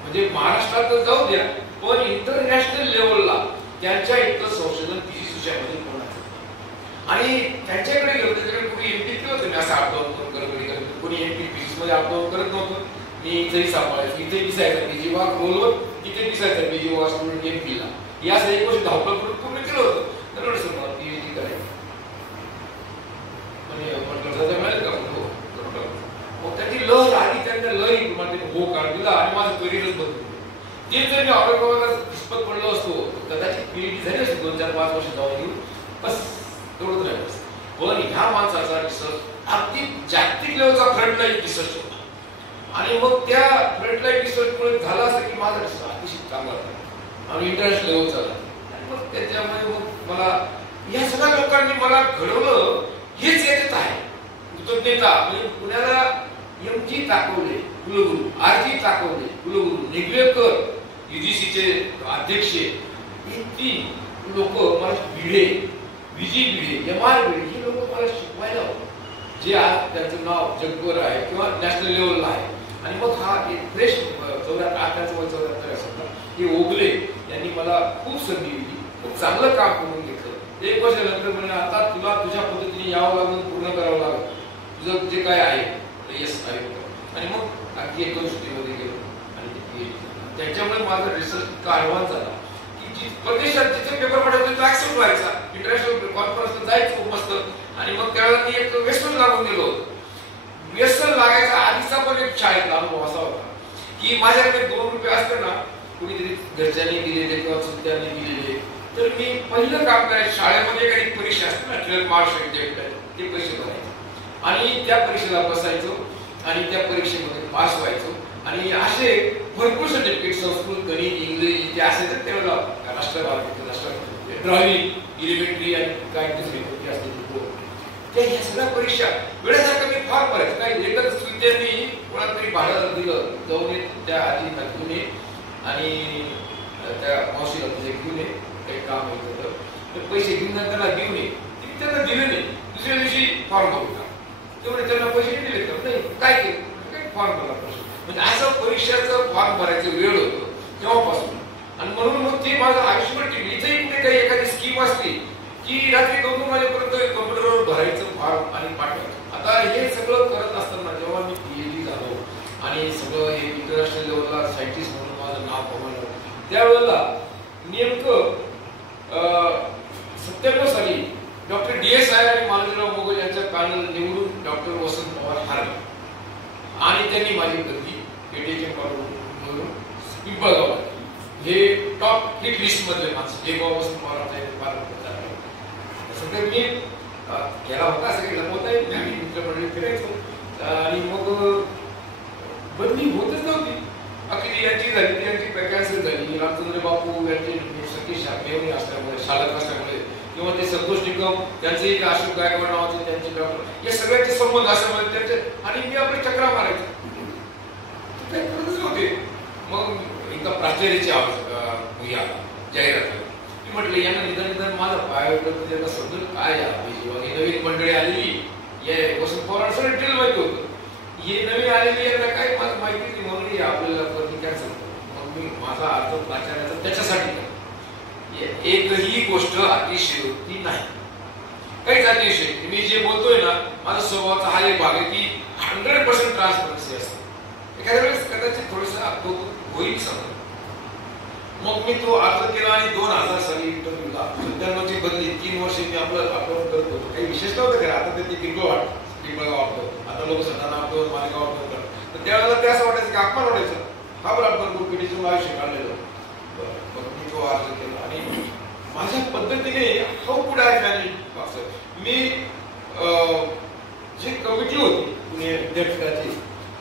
म्हणजे महाराष्ट्रात तर जाऊ द्या पण इंटरनॅशनल लेवलला त्यांच्या इतकं संशोधन फिजिक्स विषयामध्ये होणार आणि त्यांच्याकडे गेलो त्याच्याकडे कोणी एमपी केलं होतं मी असं अपडाऊन करत कोणी एमपी फिजिक्स मध्ये अपडाऊन करत नव्हतं मी इथेही सांभाळायचो इथे दिसायचं मी जेव्हा रोलवर तिथे दिसायचं मी जेव्हा स्टुडंट एमपीला या असं एक वर्ष धावपळ करून पूर्ण केलं होतं तर सर मला पीएचडी करायचं म्हटलं मिळेल का मग त्याची लहर आली त्यांना लहरी हो काढ दिला आणि माझं करिअरच बदललं ते जर मी औरंगाबादला किस्मत पडलो असतो कदाचित पीएचडी झाली असतो 2-4-5 वर्ष जाऊन घेऊन बस तेवढंच राहिलं असतं पण ह्या माणसाचा रिसर्च अगदी जागतिक लेवलचा फ्रंट लाईन रिसर्च होता आणि मग त्या फ्रंट लाईन रिसर्चमुळे झालं असं की माझा रिसर्च अतिशय चांगला झाला आणि इंटरनॅशनल लेवलचा झाला आणि मग त्याच्यामुळे मग मला या सगळ्या लोकांनी मला घडवलं हेच याच्यात आहे कृतज्ञता म्हणजे पुण्याला एमजी ताकवले कुलगुरू आरजी ताकवले कुलगुरू नेगवेकर युजीसीचे अध्यक्ष हे 3 लोक मला भिडे विजी भिडे एमआर भिडे हे लोक मला शिकवायला होते जे आज त्यांचं नाव जगभर आहे किंवा नॅशनल लेवलला आहे आणि मग हा एक फ्रेश 74 समजा हे ओगले यांनी मला खूप संधी दिली खूप चांगलं काम करून घेतलं 1 वर्षानंतर म्हणजे आता तुला तुझ्या पद्धतीने यावं लागून पूर्ण करावं लागेल तुझं जे काय आहे यस आहे आणि मग आणखी 1 वर्षामध्ये गेलो आणि त्याच्यामुळे माझा रिसर्च इतका ऍडव्हान्स झाला की परदेशात जिथे पेपर पाठवतो तो ऍक्सेप्ट व्हायचा इंटरनॅशनल कॉन्फरन्सला जायचं मस्त आणि मग त्यावेळेला मी एक व्यसन लागून गेलो व्यसन लागायचा आधीचा पण एक शाळेतला अनुभव असा होता की माझ्याकडे 2 रुपये असते ना कुणीतरी घरच्यांनी दिलेले किंवा सुद्धांनी दिलेले तर मी पहिलं काम करायचं शाळेमध्ये काही परीक्षा असते ना 12 मार्च ते पैसे भरायचे आणि त्या परीक्षेला बसायचो आणि त्या परीक्षेमध्ये पास व्हायचो आणि असे भरपूर सर्टिफिकेट संस्कृत गणित इंग्रजी जे असायचं त्यावेळेला राष्ट्रभारती ड्रॉइंग इलिमेंटरी आणि काय दुसरी असते त्या ह्या सगळ्या परीक्षा वेळेसारखं मी फार करायचं काही एकच विद्यार्थी कोणाला तरी भाडं दिलं जाऊन ये त्या आधी घेऊन ये आणि त्या मावशीला तुझे घेऊन ये काही काम होतं तर पैसे घेऊन त्यांना घेऊन ये त्यांना दिले नाही दुसऱ्या दिवशी फॉर्म भरला तेवढे त्यांना पैसे दिले तर नाही काय केलं फॉर्म भरला प्रश्न म्हणजे असं परीक्षाचं फॉर्म भरायचं वेळ होतं तेव्हापासून आणि म्हणून मग ते माझं आयुष्यभर टिकलं इथेही कुठे काही एखादी स्कीम असली की रात्री 2-2 वाजेपर्यंत कॉम्प्युटरवर भरायचं फॉर्म आणि पाठवायचं आता हे सगळं करत असताना जेव्हा मी पीएचडी झालो आणि सगळं हे इंटरनॅशनल लेवलला सायंटिस्ट म्हणून माझं नाव कमावलं त्यावेळेला नेमकं 97 साली डॉक्टर DS आयर आणि मालजीराव मोगल यांच्या पॅनल निवडून डॉक्टर वसंत पवार हरले आणि त्यांनी माझी बदली पेटीएम म्हणून पिंपळगाव हे टॉप हिट लिस्ट मधले माणसं जे वसंत पवारांचा सध्या मी केला होता सगळे लपवता येईल आम्ही मित्रमंडळी फिरायचो आणि मग बदली होतच नव्हती अखेरी यांची झाली त्यांची कॅन्सल झाली रामचंद्र बापू यांचे सतीश मेवणी असल्यामुळे शाळक असल्यामुळे किंवा ते संतोष निकम त्यांचे एक अशोक गायकवाड नावाचे त्यांचे डॉक्टर या सगळ्यांचे संबंध असल्यामुळे त्यांचे आणि मी आपले चक्रा मारायचे काही करतच नव्हते मग एका प्राचार्याची आवश्यकता जाहिरात मी म्हटलं यांना निदान माझा बायोग्राफी समजून काय जेव्हा ही नवीन मंडळी आलेली या वसंत पवार सगळं डिटेल माहिती होतं हे नवीन आलेली यांना काय माझं माहिती नाही म्हणून आपल्याला कॅन्सल मग मी माझा अर्थ प्राचार्याचा त्याच्यासाठी एकही गोष्ट अतिशयोक्ती नाही काहीच अतिशय मी जे बोलतोय ना माझा स्वभावाचा हा एक भाग आहे की 100% ट्रान्सपरन्सी असते एखाद्या वेळेस कदाचित थोडंसं होईल समज मग मी तो अर्ज केला आणि 2000 साली इंटरव्ह्यूला 97ची बदली 3 वर्ष मी आपलं अपलोड करत होतो काही विशेष नव्हतं का आता ते पिंपळगाव वाटतं आता लोक सध्या आपलं मालेगाव वाटतं तर त्यावेळेला ते असं वाटायचं की अपमान वाटायचं हा बरं आपण ग्रुप आयुष्य काढलेलं पद्धतीने हाऊ कुड आय मॅनेज मी जी कमिटी होती पुणे विद्यापीठाची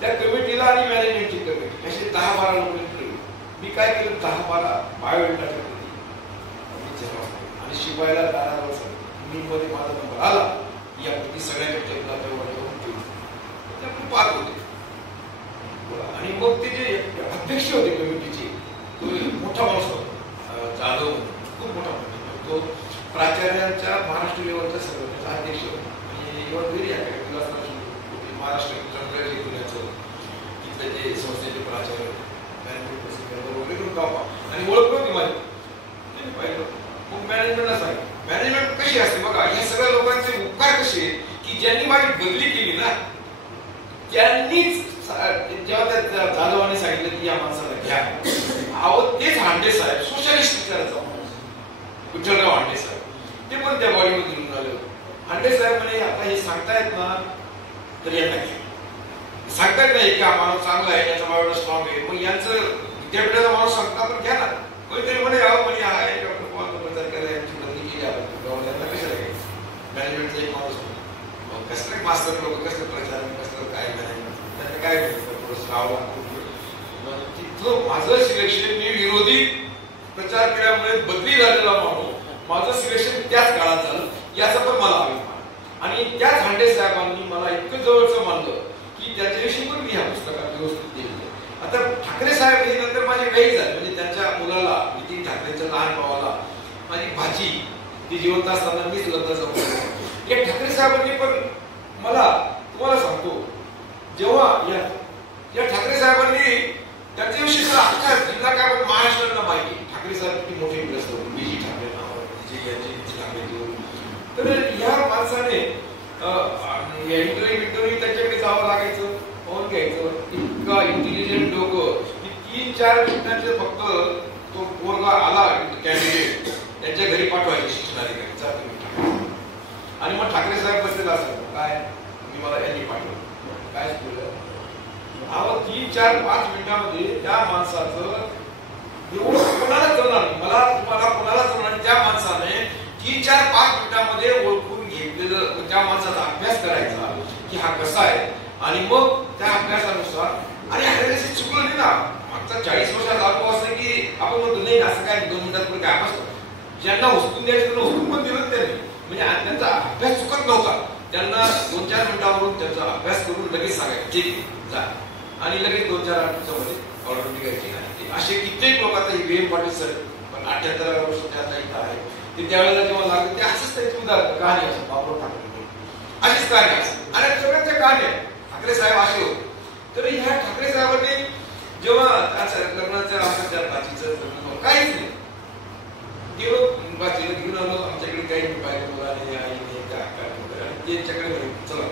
त्या कमिटीला आणि मॅनेजमेंटची कमिटी असे 10-12 लोक ठरवले. मी काय केलं 10-12 बायोडेटा ठरवली आणि शिकवायला दारावर मी मध्ये माझा नंबर आला की आपण सगळ्यांच्या पाहत होते आणि मग ते जे अध्यक्ष होते कमिटीचे तो मोठा माणूस होता जाधव खूप मोठा माणूस तो प्राचार्यांच्या महाराष्ट्र लेवलच्या संघटनेचा अध्यक्ष होता महाराष्ट्र पुण्याचं तिथले जे संस्थेचे प्राचार्य वगैरे आणि ओळख नव्हती माझी पाहिलं. मग मॅनेजमेंटला सांगितलं मॅनेजमेंट कशी असते बघा या सगळ्या लोकांचे उपकार कसे की ज्यांनी माझी बदली केली ना त्यांनीच जेव्हा त्या जाधवांनी सांगितलं की या माणसाला घ्या अहो तेच हांडे साहेब सोशलिस्ट विचारायचा विठ्ठलराव हांडे साहेब ते पण त्या बॉडीमध्ये घेऊन आले होते. हांडे साहेब म्हणे आता हे सांगतायत ना तर यांना घ्या सांगतायत नाही की हा माणूस चांगला आहे याचा बायोडा स्ट्रॉंग आहे मग यांचं विद्यापीठाचा माणूस सांगता पण घ्या ना कोणीतरी म्हणे अहो म्हणे हा डॉक्टर पवार यांची बदली केली आपण यांना कशाला घ्या मॅनेजमेंटचा एक माणूस कसलं मास्तर लोक कसलं प्रचार कसलं काय मॅनेजमेंट त्यांना काय तिथं माझं सिलेक्शन मी विरोधी प्रचार केल्यामुळे बदली झालेला माणूस माझं सिलेक्शन त्याच काळात झालं याचा पण मला अभिमान आणि त्याच हांडे साहेबांनी मला इतकं जवळचं मानलं की त्याच्याविषयी पण मी ह्या पुस्तकात व्यवस्थित दिलेलं. आता ठाकरे साहेब हे नंतर माझे काही झाले म्हणजे त्यांच्या मुलाला नितीन ठाकरेंच्या लहान भावाला माझी भाजी ती जिवंत असताना मीच लग्न जाऊ या ठाकरे साहेबांनी पण मला तुम्हाला सांगतो जेव्हा या ठाकरे साहेबांनी त्यांच्याविषयी अख्खा जिल्हा काय महाराष्ट्राला माहिती ठाकरे साहेब किती मोठे इंटरेस्ट होते बीजी ठाकरे तर या माणसाने इंटरव्ह्यू त्याच्याकडे जावं लागायचं पाहून घ्यायचं इतका इंटेलिजंट लोक की 3-4 मिनिटांचे फक्त तो पोरगा आला कॅन्डिडेट त्यांच्या घरी पाठवायचे शिक्षणाधिकारी आणि मग ठाकरे साहेब बसलेला असं काय मी मला यांनी पाठवलं काय बोललं 3-4-5 मिनिटांमध्ये त्या माणसाचं एवढं कोणाला जमणार मला तुम्हाला कोणाला जमणार त्या माणसाने 3-4-5 मिनिटांमध्ये ओळखून घेतलेलं त्या माणसाचा अभ्यास करायचा की हा कसा आहे आणि मग त्या अभ्यासानुसार आणि ह्याच्याशी चुकलं नाही ना मागचा 40 वर्षाचा अनुभव असं की आपण म्हणतो नाही असं काय 2 मिनिटात पुढे काय अभ्यास ज्यांना हुसकून द्यायचं त्यांना हुसकून पण दिलं त्यांनी म्हणजे त्यांचा अभ्यास चुकत नव्हता त्यांना 2-4 मिनिटावरून त्यांचा अभ्यास करून लगेच सांगायचं ठीक जा आणि लगेच 2-4 मिनिटांमध्ये ऑर्डर निघायची नाही असे कित्येक लोक आता ही वेम पाटील सर पण 78 वर्ष त्याचा इथं आहे ते त्यावेळेला जेव्हा लागले ते असंच त्याची उदाहरण कहाणी असं बाबूराव ठाकरे अशीच कहाणी असं आणि सगळ्यांच्या कहाणी आहे ठाकरे साहेब असे होते. तर ह्या ठाकरे साहेबांनी जेव्हा लग्नाच्या आमच्या बाचीचं काहीच नाही गेलो बाचीला घेऊन आलो आमच्याकडे काही पाहिजे मुलाने आईने त्यांच्याकडे चला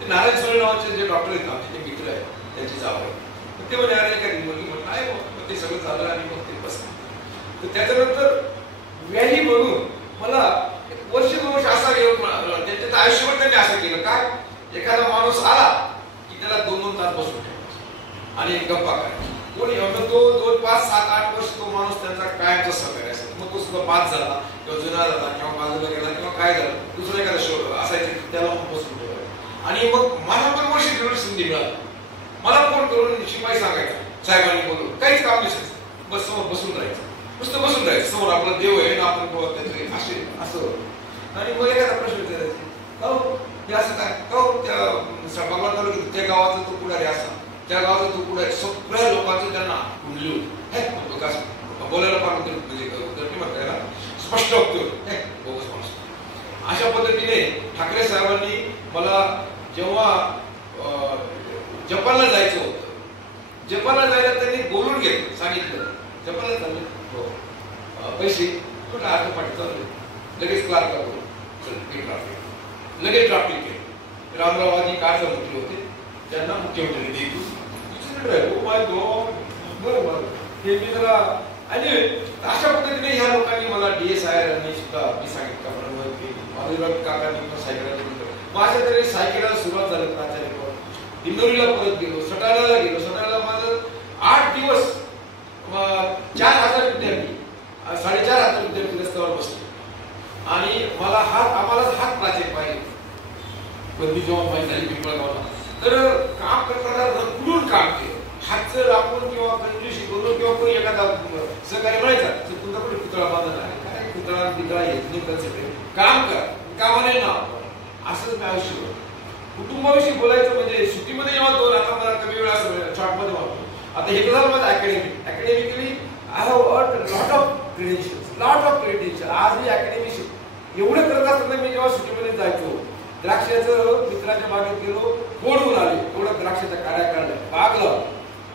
ते नारायण सोळे नावाचे जे डॉक्टर आहेत आमचे ते मित्र आहेत त्यांची जाव आहे ते म्हणे अरे काय मुलगी म्हणून आहे मग ते सगळं झालं आणि मग ते बसलं तर त्याच्यानंतर व्याही म्हणून मला वर्ष 2 वर्ष असा घेऊन त्याच्या आयुष्यभर त्यांनी असं केलं काय एखादा माणूस आला की त्याला 2-2 तास बसून ठेवायचा आणि गप्पा करायचा कोणी तो 2-5-7-8 वर्ष तो माणूस त्यांचा कायमचा सहकारी असायचा मग तो सुद्धा 5 झाला किंवा जुना झाला किंवा बाजूला गेला किंवा काय झालं दुसरं एखादा शो असायचं त्याला मग बसून ठेवायचं आणि मग मला पण वर्ष 2 संधी मिळाली मला फोन करून शिपाई सांगायचा साहेबांनी बोलून काहीच काम नसायचं बस समोर बसून राहायचं नुसतं बसून राहायचं समोर आपला देव आहे ना आपण त्याचे असे असं आणि मग एखादा प्रश्न विचारायचा हे असं काय त्या भगवान तालुक्यात त्या गावाचा तो पुढारी असा त्या गावाचा तो पुढारी सगळ्या लोकांचं त्यांना कुंडली होती बोलायला फार म्हणजे स्पष्ट होतं बोगस माणूस अशा पद्धतीने ठाकरे साहेबांनी मला जेव्हा जपानला जायचं होतं जपानला जायला त्यांनी बोलून घेतलं सांगितलं जपानला चालले हो पैसे कुठं अर्ध पाठी चालले लगेच क्लार्कला बोलू लगेच ड्राफ्टिंग केलं रामरावाजी काय मुख्य होते त्यांना मुख्यमंत्री हे मी जरा आणि अशा पद्धतीने ह्या लोकांनी मला DSIR यांनी सुद्धा मी सांगितलं काकांनी सायकल मग अशा तरी सायकलला सुरुवात झाली प्राचार्य दिंडोरीला परत गेलो सटाण्याला गेलो सटाण्याला माझं 8 दिवस 4,000 विद्यार्थी 4,500 विद्यार्थी हात आम्हाला हात प्राचीन पाहिजे. बंदी जेव्हा माहिती झाली पिंपळगावला तर काम करताना रखडून काम केलं. हातचं राखून किंवा कंजूशी करून किंवा कोणी एखादा सहकार्य म्हणायचा तर तुमच्याकडे पुतळा बांधला आहे काय पुतळा पितळा येत नाही तर काम करा कामाने ना असंच मी आयुष्य कुटुंबाविषयी बोलायचं म्हणजे सुट्टीमध्ये जेव्हा दोन आता मला कमी वेळा शॉर्टमध्ये वाटतो. आता हे तर झालं माझं academically I have earn lot of credential. आज मी अकॅडमिक एवढं करत असताना मी जेव्हा सुट्टीमध्ये जायचो द्राक्षाचं मित्राच्या बागेत गेलो फोडून आले एवढं द्राक्षाच्या काड्या काढल्या बाग लावला.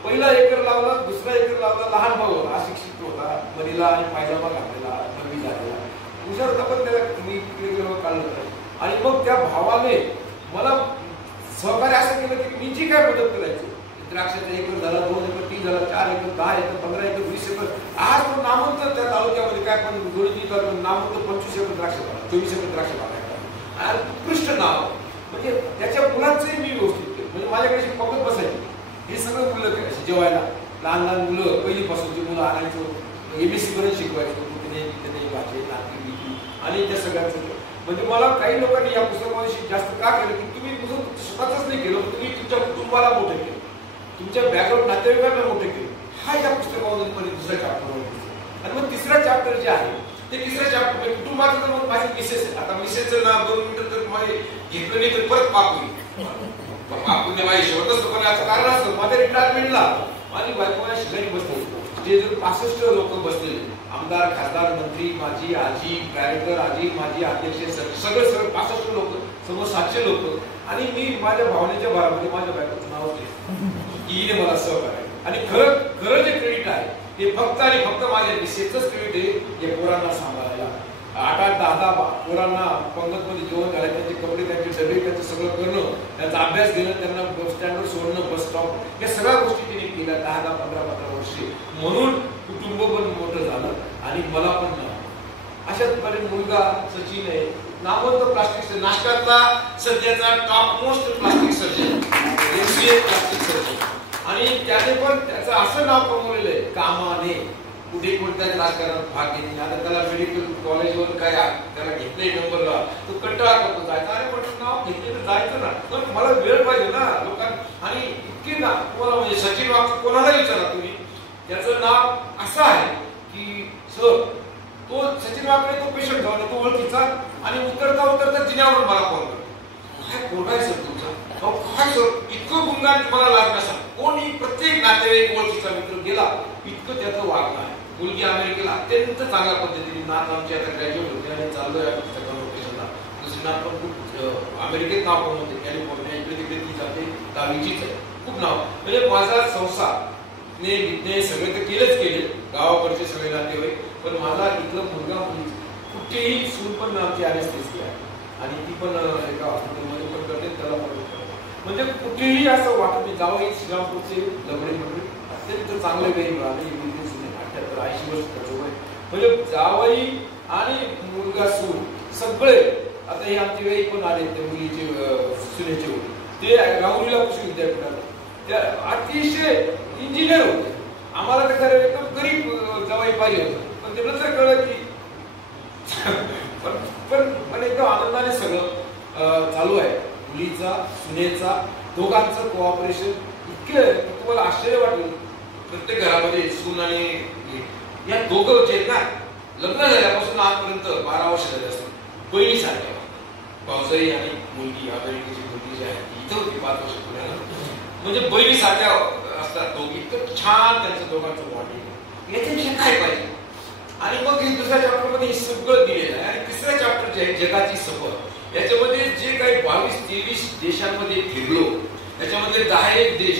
पहिला एकर लावला दुसरा एकर लावला. लहान भाऊ अशिक्षित होता मनीला आणि पायजामा घातलेला नवी झालेला हुशार होता पण त्याला मी काढलं नाही. आणि मग त्या भावाने मला सहकार्य असं केलं की मी जी काय मदत करायची द्राक्षाचा एकर झाला 2 एकर 3 झाला 4 एकर 10 एकर 15 एकर 20 एकर आज तो नामवंत त्या तालुक्यामध्ये काय पण दोन्ही नामवंत 25 एकर द्राक्ष 24 एकर द्राक्ष बागायचा उत्कृष्ट नाव म्हणजे त्याच्या मुलांचंही मी व्यवस्थित केलं. म्हणजे माझ्याकडे पकडत बसायची हे सगळं मुलं करायचे जेवायला. लहान लहान मुलं पहिलीपासूनची मुलं आणायचो MSc पर्यंत शिकवायचो आणि त्या सगळ्यांचं. म्हणजे मला काही लोकांनी या पुस्तकामध्ये जास्त का केलं की तुम्ही स्वतःच नाही केलं तुम्ही तुमच्या कुटुंबाला मोठं केलं तुमच्या बॅकग्राऊंड नातेवाईकांना मोठं केलं. हा या पुस्तकामध्ये दुसऱ्या चॅप्टरमध्ये. आणि मग तिसरा चॅप्टर जे आहे ते तिसऱ्या चॅप्टर कुटुंबाचं तर मग माझी मिसेस आहे. आता मिसेसचं नाव 2 मिनिटं तर माझे घेतलं नाही तर परत पाकून माझ्या शेवटच याचं कारण असतं माझ्या रिटायरमेंटला माझी बायको माझ्या शेजारी बसते स्टेजवर 65 लोक बसलेले आमदार खासदार मंत्री माझी आजी डायरेक्टर आजी माझी अध्यक्ष सगळे 65 लोक समोर 700 लोक आणि मी माझ्या भावनेच्या भारामध्ये माझ्या बायकोचं नाव घेतलं की हिने मला सहकार्य. आणि खरं जे क्रेडिट आहे ते फक्त आणि फक्त माझ्या मिसेसचंच क्रेडिट आहे. या पोरांना सांभाळायला 8-8, 10-10 पोरांना पंगतमध्ये जेवण घालायचं त्यांचे कपडे त्यांचे डबे त्यांचं सगळं करणं त्यांचा अभ्यास घेणं त्यांना बस स्टँडवर सोडणं बस स्टॉप या सगळ्या गोष्टी तिने केल्या 10-10, 15-15 वर्षे. म्हणून कुटुंब पण मोठं झालं आणि मला पण अशाच पर्यंत मुलगा सचिन आहे नामवंत प्लास्टिक नाशकातला सध्याचा top most plastic surgeon MCA plastic surgeon. आणि त्याने पण त्याचं असं नाव कमवलेलं आहे कामाने कुठे कोणत्याच राजकारणात भाग घेतला. आता त्याला मेडिकल कॉलेजवर काय त्याला घेतलंय नंबरला तो कंटाळा करतो जायचा. अरे पण नाव घेतले तर जायचं ना पण मला वेळ पाहिजे ना लोकांना. आणि इतके ना तुम्हाला म्हणजे सचिन वाघ कोणाला विचारा तुम्ही त्याचं नाव असं आहे की सर तो सचिन वाघकडे तो पेशंट जाऊन तो ओळखीचा आणि उतरता जिन्यावरून मला फोन करतो काय पोरगा आहे सर तुमचा काय सर इतकं गुणगान तुम्हाला लागणार सांग कोणी प्रत्येक नातेवाईक ओळखीचा मित्र गेला इतकं त्याचं वागणं आहे. मुलगी अमेरिकेला अत्यंत चांगल्या पद्धतीने नात आमची आता ग्रॅज्युएट होते आणि चाललोय कन्व्होकेशनला. दुसरी नात पण खूप अमेरिकेत नाव पण होते कॅलिफोर्निया इकडे तिकडे ती जाते 10वीचीच आहे खूप नाव. म्हणजे माझा संसार ने सगळे तर केले गावाकडचे सगळे नातेवाईक पण माझा इथलं मुलगा मुली कुठेही सून पण आमची अनेस्थेसिया आहे आणि ती पण एका हॉस्पिटलमध्ये पण करते त्याला पण म्हणजे कुठेही असं वाटत नाही. जावई श्रीरामपूरचे लबडे मंडळी अत्यंत चांगले वेळ मिळाले 78-80 वर्ष वय म्हणजे जावई आणि मुलगा सून सगळे. आता हे आमचे वेळी पण आले ते मुलीचे सुनेचे होते ते राहुरीला कृषी विद्यापीठाला त्या अतिशय इंजिनियर होते. आम्हाला तर खरं एकदम गरीब जावई पाहिजे होतं पण ते नंतर कळलं की पण एकदम आनंदाने सगळं चालू आहे. मुलीचा सुनेचा दोघांचं कोऑपरेशन इतके तुम्हाला आश्चर्य वाटेल. प्रत्येक घरामध्ये सून आणि या दोघं जे आहेत ना लग्न झाल्यापासून आजपर्यंत 12 वर्ष झाले असतात बहिणी सारख्या भाऊजाई आणि मुलगी अमेरिकेची मुलगी जी आहे इथं होती 5 वर्ष पुण्याला म्हणजे बहिणी सारख्या असतात दोघी. इतकं छान त्यांचं दोघांचं बॉन्डिंग याच्याविषयी काय पाहिजे. आणि मग हे दुसऱ्या चॅप्टरमध्ये हे सगळं दिलेलं आहे. आणि तिसऱ्या चॅप्टर जे आहे जगाची सफर याच्यामध्ये जे काही 22-23 देशांमध्ये फिरलो त्याच्यामध्ये 10 देश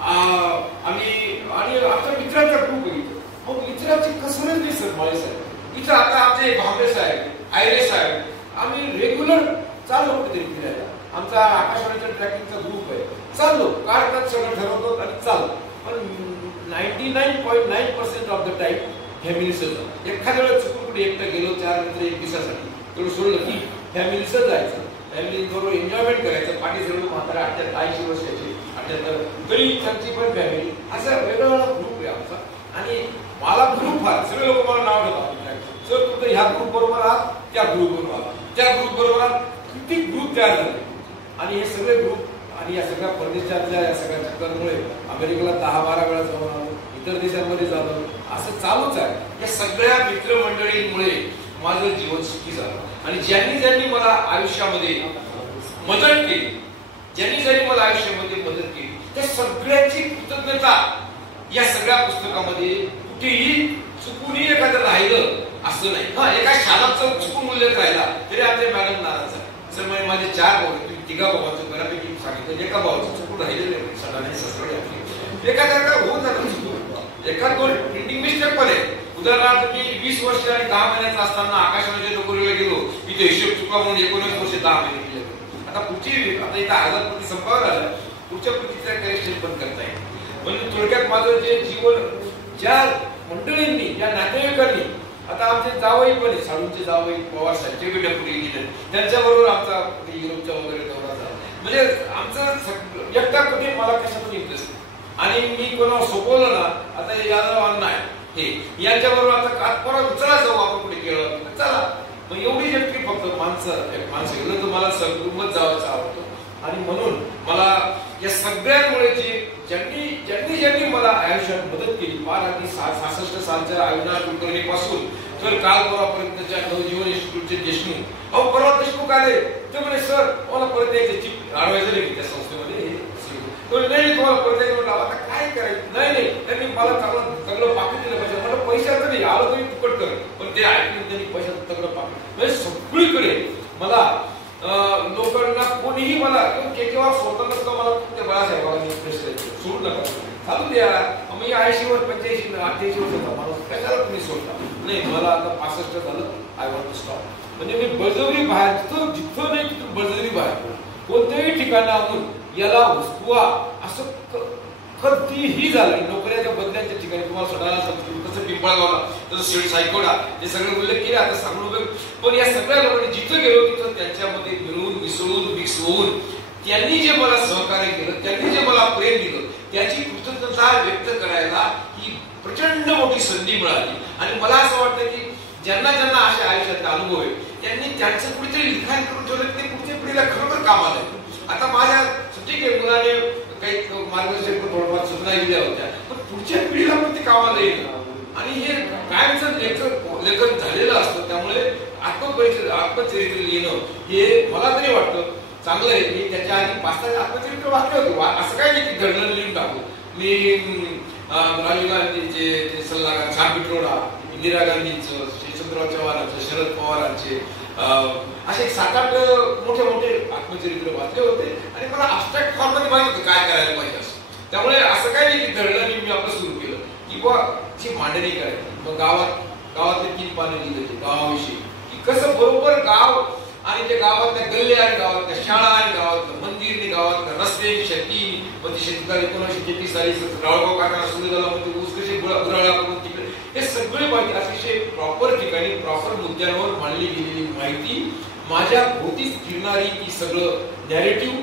आम्ही आणि आमच्या मित्रांचा ग्रुप बघितलं. मग मित्राची कसरत नाही सर माळे साहेब इथं आता आमचे भांबे साहेब आयरे साहेब आम्ही रेग्युलर चाललो कुठेतरी फिरायला. आमचा आकाशवाणीचा ट्रॅकिंगचा ग्रुप आहे चाललो कार सगळं ठरवतो आणि चाललो. पण 99.9% ऑफ द टाइम फॅमिलीसच एखाद्या वेळेस चुकून कुठे एकटं गेलो 4 मित्र 1 दिवसासाठी तेवढं सोडलं की फॅमिलीसच जायचं फॅमिली बरोबर एन्जॉयमेंट करायचं. पाठी सगळं म्हातारा 80 वर्षाची 78 तरी त्यांची पण फॅमिली असा वेगवेगळा ग्रुप आहे आमचा. आणि मला ग्रुप हा सगळे लोक मला नाव देतात सर तुमचं ह्या ग्रुप बरोबर आहात त्या ग्रुप बरोबर आहात तयार झाले आणि हे सगळे ग्रुप आणि या सगळ्या परदेशातल्या या सगळ्या चक्करमुळे अमेरिकेला 10-12 वेळा जाऊन आलो, इतर देशांमध्ये झालो, असं चालूच आहे. या सगळ्या मित्रमंडळींमुळे माझं जीवन सुखी झालं आणि ज्यांनी ज्यांनी मला आयुष्यामध्ये मदत केली, ज्यांनी ज्यांनी मला आयुष्यामध्ये मदत केली, त्या सगळ्यांची कृतज्ञता या सगळ्या पुस्तकामध्ये कुठेही चुकूनही एखादं राहिलं असं नाही. हा, एका शालाचं चुकून उल्लेख राहिला तरी आमचे मॅडम नाराज आहे. सर माझे 4 भाऊ, तुम्ही 3 भावाचं बऱ्यापैकी सांगितलं, एका भावाचं चुकून राहिलेलं नाही. सगळ्यांनी सगळे एखाद्या होऊन जातं चुकून, एखाद 2 प्रिंटिंग मिस्टेक पण आहे. उदाहरणार्थ मी 20 वर्ष आणि 10 महिन्याचा असताना आकाशवाणीच्या नोकरीला गेलो, इथे हिशोब चुका म्हणून 19 वर्ष 10 महिने केले. आता आता इथं 1000 कोटी संपावर आला, पुढच्या पृथ्वीचा करेक्शन पण करता येईल. म्हणजे थोडक्यात माझं जे जीवन ज्या मंडळींनी, ज्या नातेवाईकांनी, आता आमचे जावई पण आहे, साडूंचे जावई पवार साहेब, ते डेप्युटी इंजिनियर, त्यांच्याबरोबर आमचा युरोपचा वगैरे दौरा झाला. म्हणजे आमचं एकटा कधी मला कशातून इंटरेस्ट आणि मी कोणाला सोपवलं ना, आता यादव अण्णा आहे हे, यांच्याबरोबर आता परत चला जाऊ आपण कुठे केलं, चला. मग एवढी व्यक्ती फक्त माणसं एवढं तर मला सगळं जावायचं आवडतो. आणि म्हणून मला या सगळ्यांमुळे ज्यांनी मला आयुष्यात मदत केली, फार अगदी 66 सालच्या अविनाश कुलकर्णी पासून तर कालपर्यंतच्या नवजीवन इन्स्टिट्यूटचे देशमुख, अहो परवा देशमुख आले, ते म्हणे सर मला परत यायचे चिप अडवायचं नाही त्या संस्थेमध्ये, नाही तुम्हाला परत यायचं म्हटलं, आता काय करायचं, नाही त्यांनी मला चांगलं पाकिट दिलं पाहिजे. मला पैशाचं नाही, आलं तरी फुकट कर, पण ते ऐकून त्यांनी पैशाचं तगडं पाकिट. म्हणजे सगळीकडे मला लोकांना कोणीही मला केकेवर स्वतः नसतं, मला त्या बाळासाहेबांनी सोडू नका, चालू द्या. मी 80 वर 85 88 वर्ष होता माणूस, कशाला तुम्ही सोडता, नाही मला आता 65 झालं, आय वॉन्ट टू स्टॉप. म्हणजे मी बळजबरी बाहेर, जिथं नाही तिथून बळजबरी बाहेर, कोणत्याही ठिकाणाहून याला हुसकुवा असं कधीही झालं. नोकऱ्याच्या बदल्यांच्या ठिकाणी तुम्हाला स्वतःला तसं पिंपळगावला, तसं शेड सायकोडा, हे सगळे उल्लेख केले, आता सांगू. पण या सगळ्या लोकांनी जिथं गेलो तिथं त्यांच्यामध्ये मिळून मिसळून मिक्स होऊन त्यांनी जे मला सहकार्य केलं, त्यांनी जे मला प्रेम दिलं, त्याची कृतज्ञता व्यक्त करायला ही प्रचंड मोठी संधी मिळाली. आणि मला असं वाटतं की ज्यांना असे आयुष्यातले अनुभव आहे, त्यांनी त्यांचं कुठेतरी लिखाण करून ठेवलं, ते पुढच्या पिढीला खरोखर काम आलं. आता माझ्या ठीक आहे, मुलाने काही मार्गदर्शन थोडंफार सूचना दिल्या होत्या, पण पुढच्या पिढीला पण ते कामाला येईल. आणि हे कायमचं लेखन झालेलं असतं, त्यामुळे आत्मचरित्र लिहिणं हे मला तरी वाटतं चांगलं आहे. मी त्याच्या आधी 5-6 आत्मचरित्र वाचले होते, असं काय नाही की घडलं लिहून टाकू. मी राजीव गांधीचे सल्लागार छान पिट्रोडा, इंदिरा गांधींचं, यशवंतराव चव्हाणांचं, शरद पवारांचे, असे 7-8 मोठे आत्मचरित्र वाचले होते. आणि मला अब्स्ट्रॅक्ट फॉर्ममध्ये माहिती होतं काय करायला पाहिजे असं. त्यामुळे असं काय नाही की घडलं मी आपलं सुरू केलं की ची मांडणी करायची. मग गावातले 3 पानं लिहिली गावाविषयी, की कसं बरोबर गाव आणि त्या गावातल्या गल्ल्या आणि गावातल्या शाळा आणि गावातलं मंदिर आणि गावातल्या रस्ते, शेती, मग ती शेतकरी 1933 साली रावळगाव कारखाना सुरू झाला, मग ते ऊस कसे गुराळा करून तिकडे, हे सगळी माहिती अतिशय प्रॉपर ठिकाणी प्रॉपर मुद्द्यांवर मांडली गेलेली माहिती, माझ्या भोवतीच फिरणारी ती सगळं नॅरेटिव्ह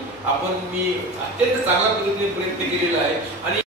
मी अत्यंत चांगल्या पद्धतीने प्रयत्न केलेला आहे. आणि